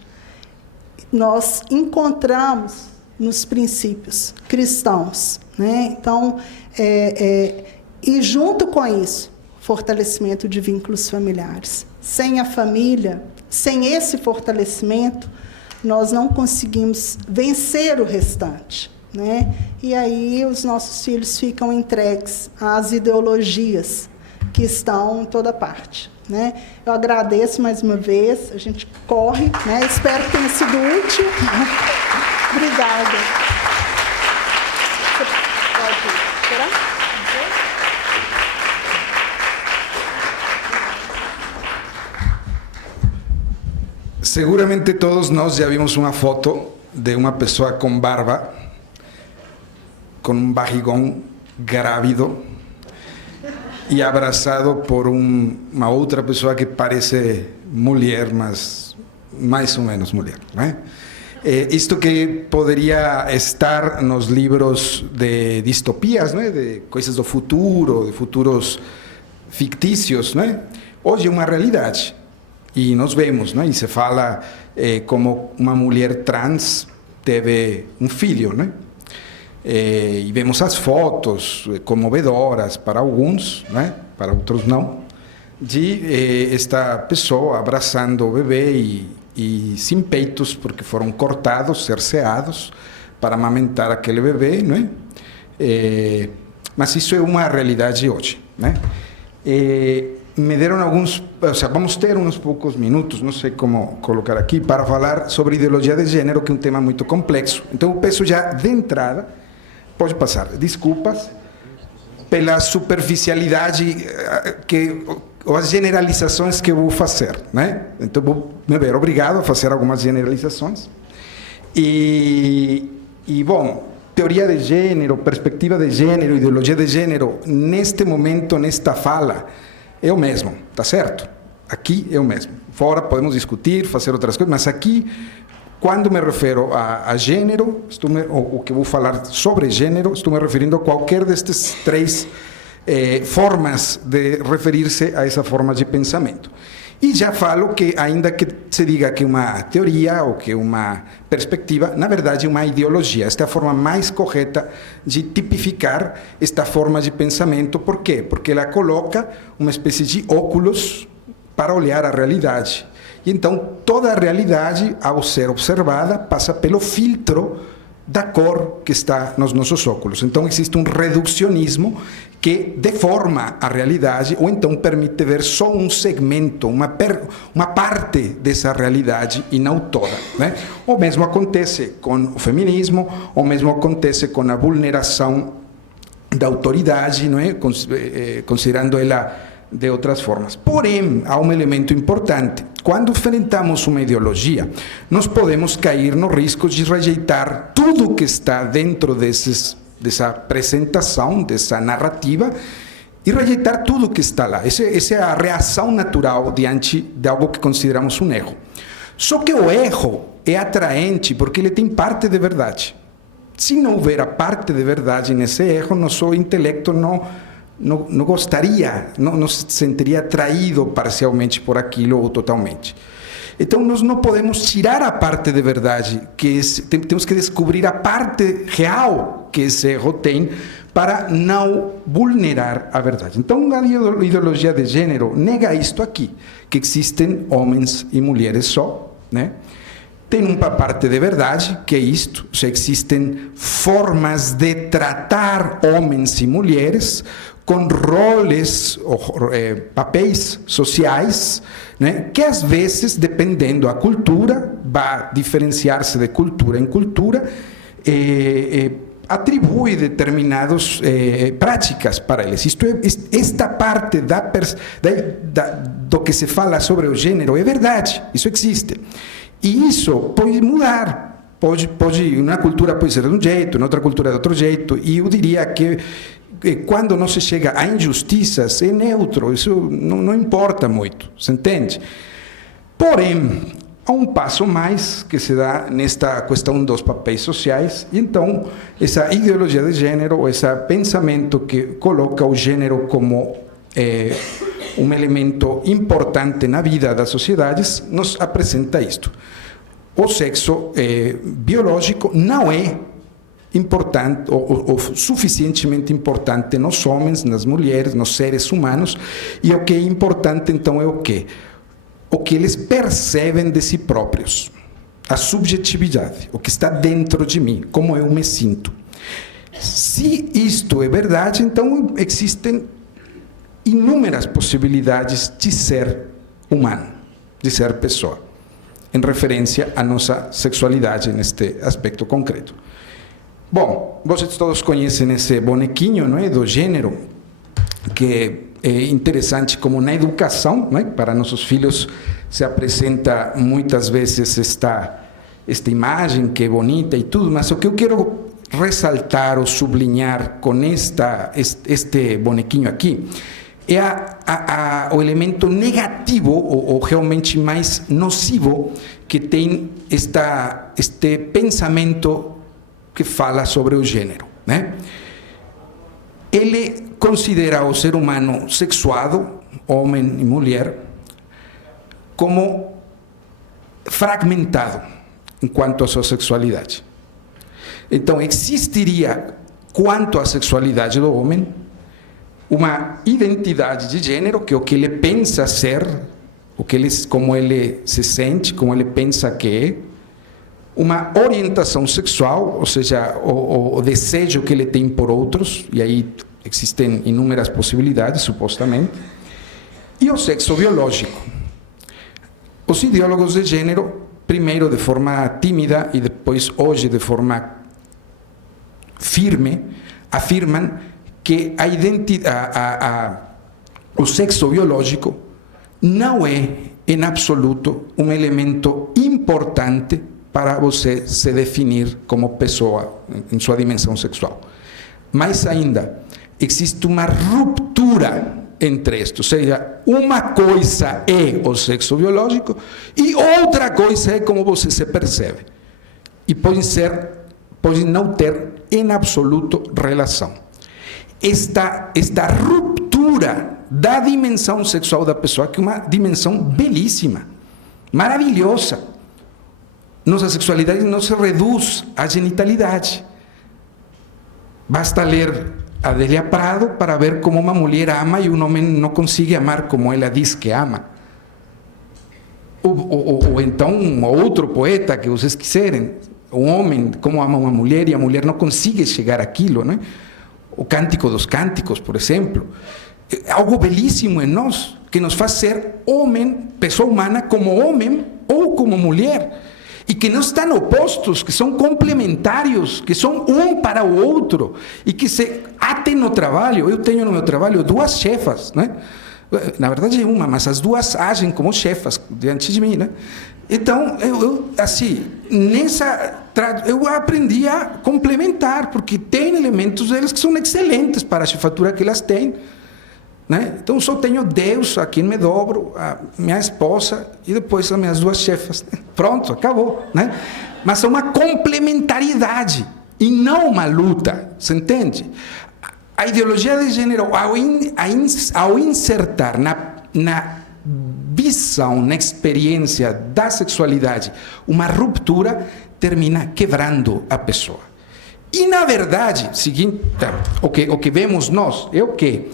nós encontramos nos princípios cristãos, né? Então, e junto com isso, fortalecimento de vínculos familiares. Sem a família, sem esse fortalecimento, nós não conseguimos vencer o restante, né? E aí os nossos filhos ficam entregues às ideologias que estão em toda parte, né? Eu agradeço mais uma vez, a gente corre, né? Espero que tenha sido útil. Obrigada. Você pode esperar? Seguramente todos nós já vimos uma foto de uma pessoa com barba, com um barrigão grávido e abraçado por uma outra pessoa que parece mulher, mas mais ou menos mulher, né? Isto que poderia estar nos livros de distopias, né? De coisas do futuro, de futuros fictícios, né? Hoje é uma realidade. E nós vemos, né? E se fala como uma mulher trans teve um filho, né? E vemos as fotos comovedoras para alguns, né? Para outros não, de esta pessoa abraçando o bebê e sem peitos, porque foram cortados, cerceados, para amamentar aquele bebê, né? Mas isso é uma realidade hoje, né? Me deram alguns, vamos ter uns poucos minutos, não sei como colocar aqui, para falar sobre ideologia de gênero, que é um tema muito complexo. Então, eu peço já de entrada, pode passar, desculpas pela superficialidade ou as generalizações que eu vou fazer, né? Então, vou me ver obrigado a fazer algumas generalizações. Bom, teoria de gênero, perspectiva de gênero, ideologia de gênero, neste momento, nesta fala, é o mesmo, tá certo? Aqui é o mesmo. Fora podemos discutir, fazer outras coisas, mas aqui, quando me refiro a gênero, o que vou falar sobre gênero, estou me referindo a qualquer destes três formas de referir-se a essa forma de pensamento. E já falo que, ainda que se diga que é uma teoria ou que é uma perspectiva, na verdade é uma ideologia. Esta é a forma mais correta de tipificar esta forma de pensamento. Por quê? Porque ela coloca uma espécie de óculos para olhar a realidade. E então toda a realidade, ao ser observada, passa pelo filtro da cor que está nos nossos óculos. Então existe um reducionismo que deforma a realidade ou então permite ver só um segmento, uma parte dessa realidade e não toda, né? O mesmo acontece com o feminismo, o mesmo acontece com a vulneração da autoridade, não é? Considerando ela de outras formas. Porém, há um elemento importante. Quando enfrentamos uma ideologia, nós podemos cair no risco de rejeitar tudo que está dentro dessa apresentação, dessa narrativa, e rejeitar tudo que está lá. Essa é a reação natural diante de algo que consideramos um erro. Só que o erro é atraente porque ele tem parte de verdade. Se não houver a parte de verdade nesse erro, nosso intelecto não gostaria, não se sentiria atraído parcialmente por aquilo ou totalmente. Então, nós não podemos tirar a parte de verdade, temos que descobrir a parte real que esse erro tem para não vulnerar a verdade. Então, a ideologia de gênero nega isto aqui, que existem homens e mulheres só, né? Tem uma parte de verdade, que é isto, já existem formas de tratar homens e mulheres com roles, papéis sociais, né, que às vezes, dependendo da cultura, vai diferenciar-se de cultura em cultura, atribui determinadas práticas para eles. Esta parte do que se fala sobre o gênero é verdade, isso existe. E isso pode mudar, uma cultura pode ser de um jeito, em outra cultura de outro jeito, e eu diria que quando não se chega a injustiças, é neutro, isso não importa muito, se entende? Porém, há um passo mais que se dá nesta questão dos papéis sociais, e então essa ideologia de gênero, esse pensamento que coloca o gênero como um elemento importante na vida das sociedades, nos apresenta isto. O sexo biológico não é importante ou suficientemente importante nos homens, nas mulheres, nos seres humanos, e o que é importante então é o quê? O que eles percebem de si próprios, a subjetividade, o que está dentro de mim, como eu me sinto. Se isto é verdade, então existem inúmeras possibilidades de ser humano, de ser pessoa, em referência à nossa sexualidade neste aspecto concreto. Bom, vocês todos conhecem esse bonequinho, não é, do gênero, que é interessante como na educação, não é? Para nossos filhos se apresenta muitas vezes esta imagem que é bonita e tudo, mas o que eu quero ressaltar ou sublinhar com este bonequinho aqui é o elemento negativo ou realmente mais nocivo que tem este pensamento que fala sobre o gênero, né? Ele considera o ser humano sexuado, homem e mulher, como fragmentado enquanto à sua sexualidade. Então, existiria, quanto à sexualidade do homem, uma identidade de gênero, que é o que ele pensa ser, como ele se sente, como ele pensa que é, uma orientação sexual, ou seja, o desejo que ele tem por outros, e aí existem inúmeras possibilidades, supostamente, e o sexo biológico. Os ideólogos de gênero, primeiro de forma tímida e depois hoje de forma firme, afirmam que o sexo biológico não é, em absoluto, um elemento importante para você se definir como pessoa em sua dimensão sexual. Mais ainda, existe uma ruptura entre isto, ou seja, uma coisa é o sexo biológico e outra coisa é como você se percebe. E pode não ter em absoluto relação. Esta ruptura da dimensão sexual da pessoa, que é uma dimensão belíssima, maravilhosa. Nossa sexualidade não se reduz à genitalidade. Basta ler Adélia Prado para ver como uma mulher ama e um homem não consegue amar como ela diz que ama. Ou então um outro poeta que vocês quiserem, um homem como ama uma mulher e a mulher não consegue chegar àquilo, né? O Cântico dos Cânticos, por exemplo, é algo belíssimo em nós, que nos faz ser homem, pessoa humana, como homem ou como mulher. E que não estão opostos, que são complementares, que são um para o outro, e que se atem no trabalho. Eu tenho no meu trabalho 2 chefas, né? Na verdade é uma, mas as 2 agem como chefas diante de mim, né? Então, eu aprendi a complementar, porque tem elementos delas que são excelentes para a chefatura que elas têm, né? Então, só tenho Deus a quem me dobro, a minha esposa e depois as minhas 2 chefas. Pronto, acabou, né? Mas é uma complementaridade e não uma luta, você entende? A ideologia de gênero, ao insertar na visão, na experiência da sexualidade, uma ruptura, termina quebrando a pessoa. E, na verdade, o que vemos nós é o quê?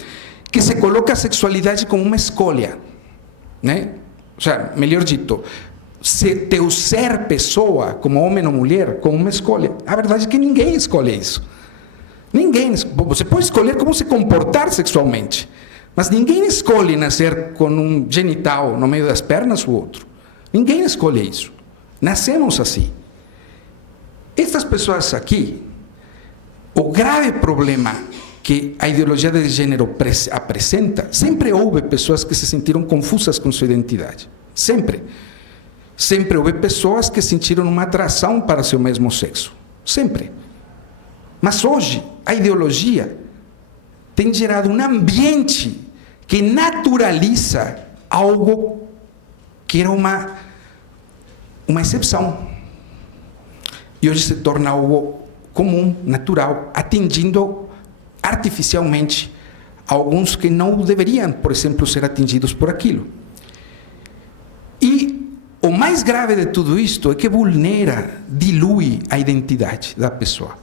Que se coloca a sexualidade como uma escolha, né? Ou seja, melhor dito, teu ser pessoa, como homem ou mulher, como uma escolha. A verdade é que ninguém escolhe isso. Você pode escolher como se comportar sexualmente, mas ninguém escolhe nascer com um genital no meio das pernas ou outro. Ninguém escolhe isso. Nascemos assim. Estas pessoas aqui, o grave problema que a ideologia de gênero apresenta, sempre houve pessoas que se sentiram confusas com sua identidade. Sempre. Sempre houve pessoas que sentiram uma atração para seu mesmo sexo. Sempre. Mas hoje, a ideologia tem gerado um ambiente que naturaliza algo que era uma exceção. E hoje se torna algo comum, natural, atingindo artificialmente alguns que não deveriam, por exemplo, ser atingidos por aquilo. E o mais grave de tudo isto é que vulnera, dilui a identidade da pessoa.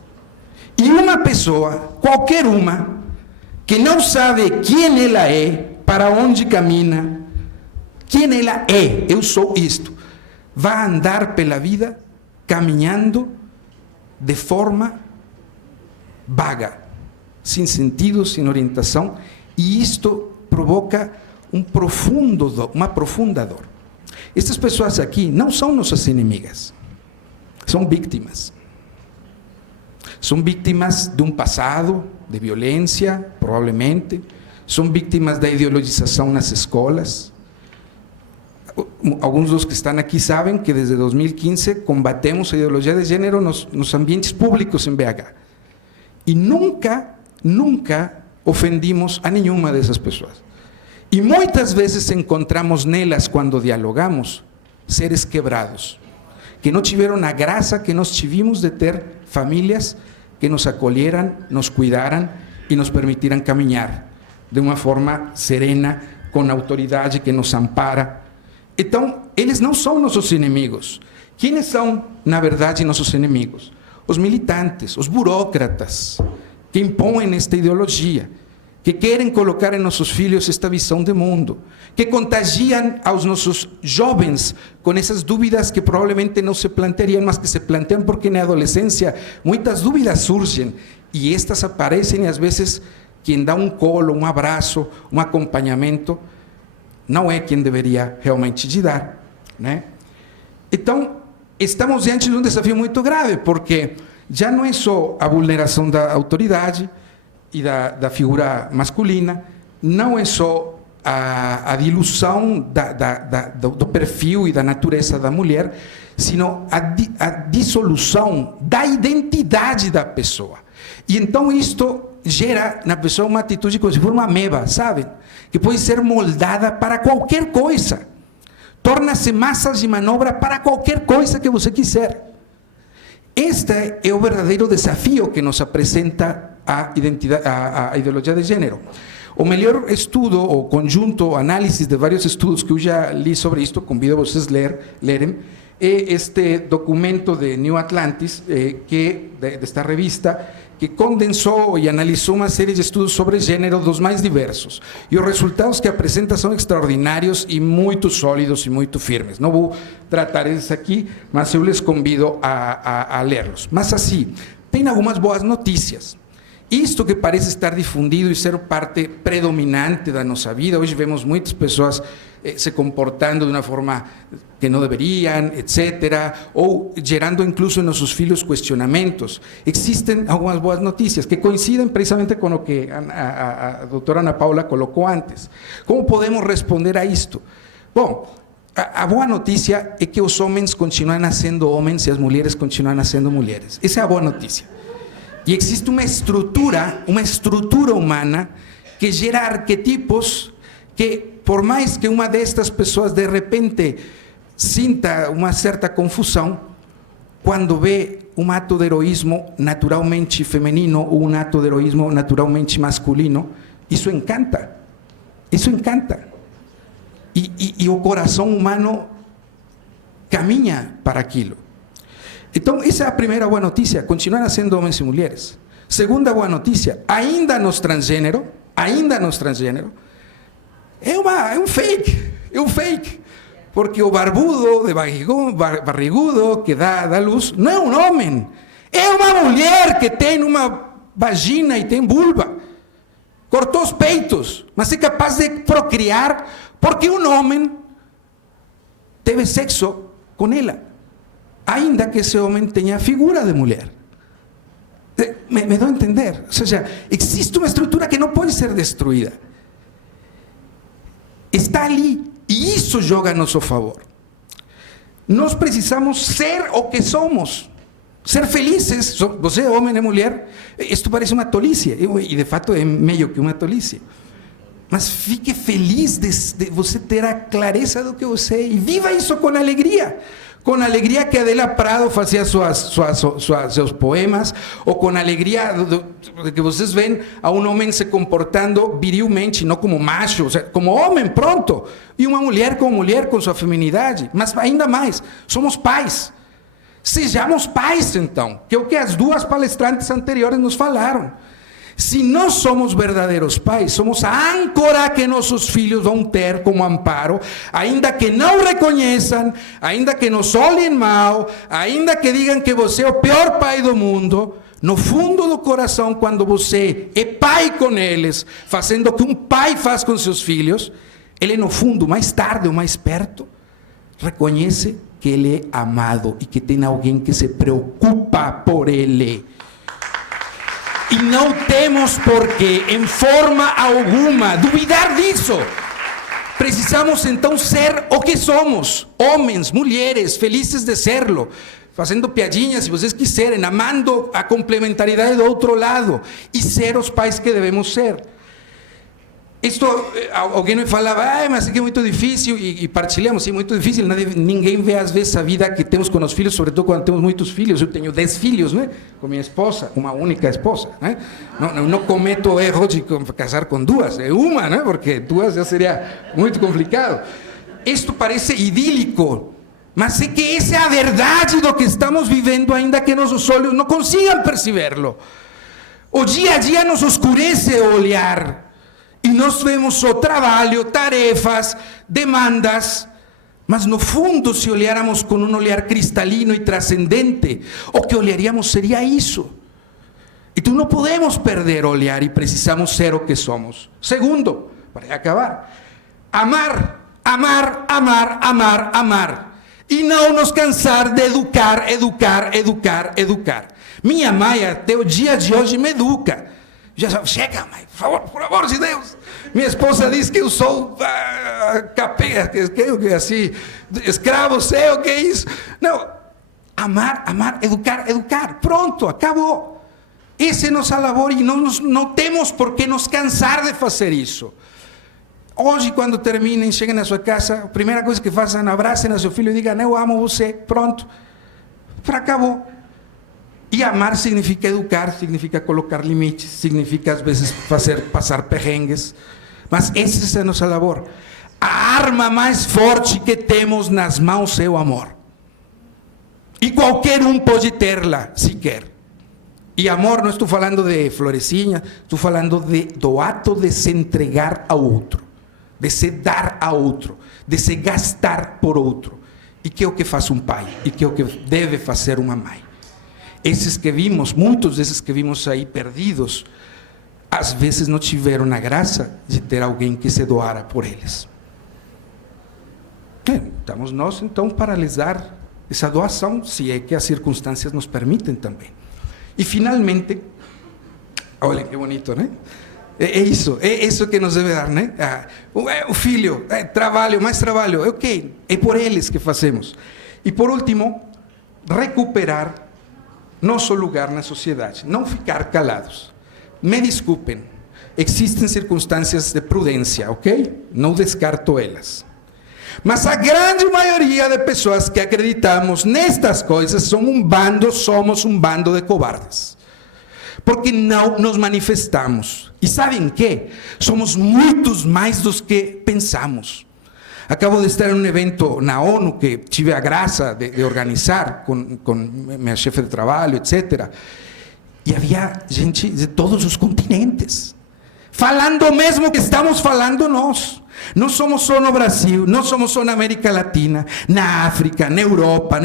E uma pessoa, qualquer uma, que não sabe quem ela é, para onde caminha, quem ela é, eu sou isto, vai andar pela vida caminhando de forma vaga, sem sentido, sem orientação, e isto provoca uma profunda dor. Estas pessoas aqui não são nossas inimigas, são vítimas. São vítimas de um passado de violência, provavelmente, são vítimas da ideologização nas escolas. Alguns dos que estão aqui sabem que desde 2015 combatemos a ideologia de gênero nos ambientes públicos em BH. E nunca ofendimos a nenhuma dessas pessoas. E muitas vezes encontramos nelas, quando dialogamos, seres quebrados, que não tiveram a graça que nós tivemos de ter famílias que nos acolheram, nos cuidaram e nos permitiram caminhar de uma forma serena, com autoridade que nos ampara. Então, eles não são nossos inimigos. Quem são, na verdade, nossos inimigos? Os militantes, os burocratas, que impõem esta ideologia, que querem colocar em nossos filhos esta visão de mundo, que contagiam aos nossos jovens com essas dúvidas que provavelmente não se planteariam, mas que se planteiam porque na adolescência muitas dúvidas surgem, e estas aparecem, e às vezes quem dá um colo, um abraço, um acompanhamento, não é quem deveria realmente te dar, né? Então, estamos diante de um desafio muito grave, porque já não é só a vulneração da autoridade e da figura masculina, não é só a dilusão do perfil e da natureza da mulher, sino a dissolução da identidade da pessoa. E então isto gera na pessoa uma atitude como se fosse uma ameba, sabe? Que pode ser moldada para qualquer coisa. Torna-se massa de manobra para qualquer coisa que você quiser. Este é o verdadeiro desafio que nos apresenta a ideologia de gênero. O melhor estudo, o conjunto, análise de vários estudos que eu já li sobre isto, convido a vocês a lerem, é este documento de New Atlantis, desta revista, que condensou e analisou uma série de estudos sobre gênero dos mais diversos. E os resultados que apresenta são extraordinários e muito sólidos e muito firmes. Não vou tratar esses aqui, mas eu les convido a lerlos. Mas assim, tem algumas boas notícias. Isto que parece estar difundido e ser parte predominante da nossa vida, hoje vemos muitas pessoas se comportando de uma forma que não deveriam, etc., ou gerando incluso em nossos filhos questionamentos. Existem algumas boas notícias que coincidem precisamente com o que a doutora Ana Paula colocou antes. Como podemos responder a isto? Bom, a boa notícia é que os homens continuam sendo homens e as mulheres continuam sendo mulheres. Essa é a boa notícia. E existe uma estrutura humana que gera arquetipos que, por mais que uma destas pessoas de repente sinta uma certa confusão, quando vê um ato de heroísmo naturalmente feminino ou um ato de heroísmo naturalmente masculino, isso encanta. Isso encanta. E o coração humano caminha para aquilo. Então, essa é a primeira boa notícia, continuam sendo homens e mulheres. Segunda boa notícia, ainda nos transgênero, é um fake, porque o barbudo, barrigudo, que dá luz, não é um homem, é uma mulher que tem uma vagina e tem vulva, cortou os peitos, mas é capaz de procriar, porque um homem teve sexo com ela. Ainda que esse homem tenha a figura de mulher. Me dou a entender? Ou seja, existe uma estrutura que não pode ser destruída. Está ali, e isso joga a nosso favor. nós precisamos ser o que somos. Ser felizes. Você é homem e mulher. Isto parece uma tolice. E de fato é meio que uma tolice. Mas fique feliz de você ter a clareza do que você é. E viva isso com alegria. Com a alegria que Adela Prado fazia seus poemas, ou com a alegria de que vocês veem a um homem se comportando virilmente, não como macho, ou seja, como homem, pronto. E uma mulher, com sua feminidade. Mas ainda mais, somos pais. Sejamos pais, então, que é o que as duas palestrantes anteriores nos falaram. Se nós somos verdadeiros pais, somos a âncora que nossos filhos vão ter como amparo, ainda que não reconheçam, ainda que nos olhem mal, ainda que digam que você é o pior pai do mundo, no fundo do coração, quando você é pai com eles, fazendo o que um pai faz com seus filhos, ele no fundo, mais tarde ou mais perto, reconhece que ele é amado e que tem alguém que se preocupa por ele. E não temos por que, em forma alguma, duvidar disso. Precisamos então ser o que somos, homens, mulheres, felizes de serlo, fazendo piadinhas, se vocês quiserem, amando a complementaridade do outro lado, e ser os pais que devemos ser. Isto, alguém me falava, mas é que é muito difícil, e partilhamos, sim, muito difícil, ninguém vê às vezes a vida que temos com os filhos, sobretudo quando temos muitos filhos. Eu tenho 10 filhos, né? Com minha esposa, uma única esposa, né? Não cometo o erro de casar com duas, é uma, né? Porque duas já seria muito complicado. Isto parece idílico, mas é que essa é a verdade do que estamos vivendo, ainda que nossos olhos não consigam percebê-lo. O dia a dia nos oscurece o olhar, e nós vemos só trabalho, tarefas, demandas, mas no fundo, se olháramos com um olhar cristalino e transcendente, o que olharíamos seria isso. Então não podemos perder o olhar e precisamos ser o que somos. Segundo, para acabar, amar, amar, amar, amar, amar. E não nos cansar de educar, educar, educar, educar. Minha mãe até o dia de hoje me educa. Já chega, mãe, por amor de Deus. Minha esposa diz que eu sou capeta, que assim, escravo seu, o que é isso? Não, amar, amar, educar, educar. Pronto, acabou. Essa é nossa labor e não temos por que nos cansar de fazer isso. Hoje, quando terminem, cheguem na sua casa, a primeira coisa que façam, abracem a seu filho e digam, eu amo você, pronto. Acabou. E amar significa educar, significa colocar limites, significa às vezes fazer passar perrengues. Mas essa é a nossa labor. A arma mais forte que temos nas mãos é o amor. E qualquer um pode tê-la, se quer. E amor, não estou falando de florecinha, estou falando do ato de se entregar ao outro, de se dar a outro, de se gastar por outro. E que é o que faz um pai, e que é o que deve fazer uma mãe. Esses que vimos, muitos desses que vimos aí perdidos, às vezes não tiveram a graça de ter alguém que se doara por eles. Estamos nós, então, para lhes dar essa doação, se é que as circunstâncias nos permitem também. E, finalmente, olha que bonito, né? É isso que nos deve dar, né? O filho, trabalho, mais trabalho, é ok, é por eles que fazemos. E, por último, recuperar nosso lugar na sociedade, não ficar calados. Me desculpem, existem circunstâncias de prudência, ok? Não descarto elas. Mas a grande maioria de pessoas que acreditamos nestas coisas somos um bando de cobardes. Porque não nos manifestamos. E sabem que? Somos muitos mais dos que pensamos. Acabo de estar em um evento na ONU que tive a graça de organizar com minha chefe de trabalho, etc. E havia gente de todos os continentes, falando o mesmo que estamos falando nós. Não somos só no Brasil, não somos só na América Latina, na África, na Europa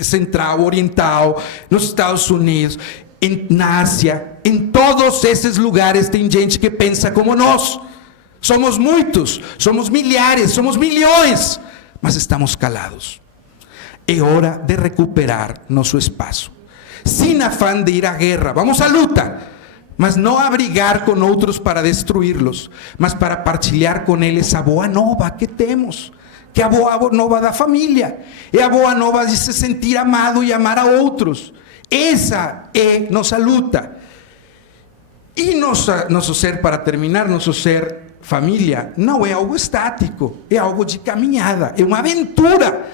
Central, Oriental, nos Estados Unidos, na Ásia. Em todos esses lugares tem gente que pensa como nós. Somos muitos, somos milhares, somos milhões, mas estamos calados. É hora de recuperar nosso espaço. Sem afã de ir à guerra, vamos à luta, mas não a brigar com outros para destruí-los, mas para partilhar com eles a boa nova que temos, que a boa nova da família, é a boa nova de se sentir amado e amar a outros. Essa é nossa luta. E nosso ser, para terminar, nosso ser família, não é algo estático, é algo de caminhada, é uma aventura.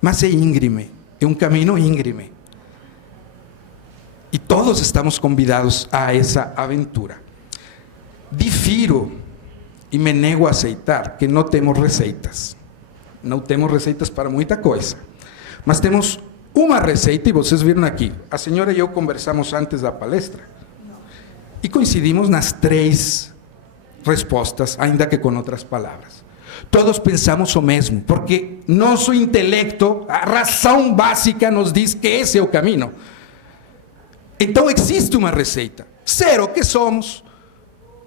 Mas é íngreme, é um caminho íngreme. E todos estamos convidados a essa aventura. Difiro e me nego a aceitar que não temos receitas. Não temos receitas para muita coisa. Mas temos uma receita, e vocês viram aqui. A senhora e eu conversamos antes da palestra. E coincidimos nas 3 respostas, ainda que com outras palavras. Todos pensamos o mesmo, porque nosso intelecto, a razão básica nos diz que esse é o caminho. Então existe uma receita. Ser o que somos,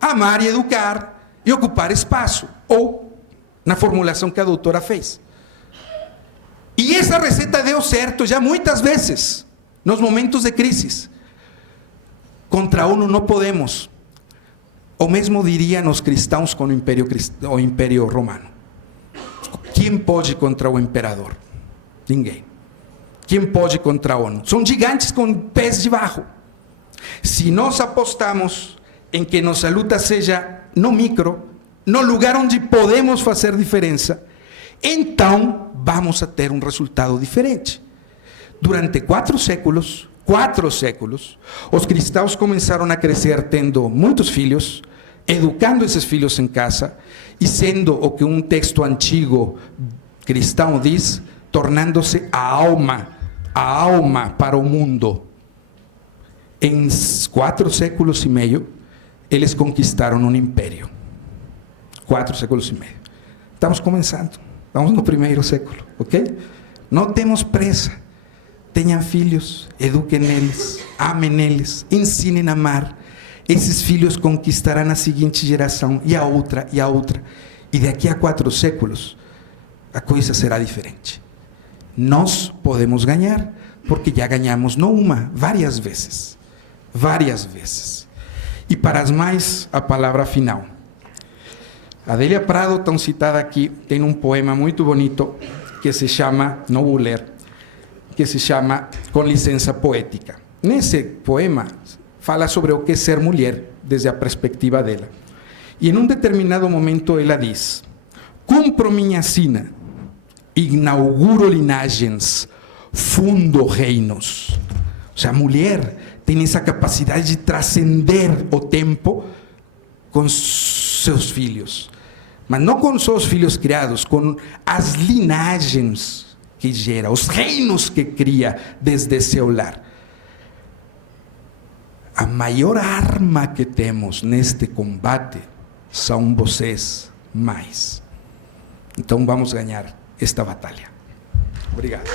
amar e educar e ocupar espaço. Ou na formulação que a doutora fez. E essa receita deu certo já muitas vezes, nos momentos de crise. Contra uno não podemos. O mesmo diriam os cristãos com o Império Romano. Quem pode contra o imperador? Ninguém. Quem pode contra a ONU? São gigantes com pés de barro. Se nós apostamos em que nossa luta seja no micro, no lugar onde podemos fazer diferença, então vamos a ter um resultado diferente. Durante 4 séculos, os cristãos começaram a crescer tendo muitos filhos, educando esses filhos em casa e sendo o que um texto antigo cristão diz, tornando-se a alma para o mundo. Em 4 séculos e meio, eles conquistaram um império. 4 séculos e meio. Estamos começando. Estamos no 1º século, ok? Não temos pressa. Tenham filhos, eduquem eles, amem eles, ensinem a amar. Esses filhos conquistarão a seguinte geração, e a outra, e a outra. E daqui a 4 séculos, a coisa será diferente. Nós podemos ganhar, porque já ganhamos não uma, várias vezes. Várias vezes. E para as mães, a palavra final. Adélia Prado, tão citada aqui, tem um poema muito bonito que se chama, não vou ler, que se chama Com Licença Poética. Nesse poema, fala sobre o que é ser mulher, desde a perspectiva dela. E em um determinado momento ela diz: cumpro minha sina, inauguro linagens, fundo reinos. Ou seja, a mulher tem essa capacidade de transcender o tempo com seus filhos. Mas não com seus filhos criados, com as linagens que gera, os reinos que cria desde seu lar. A maior arma que temos neste combate são vocês, mães. Então vamos ganhar esta batalha. Obrigado.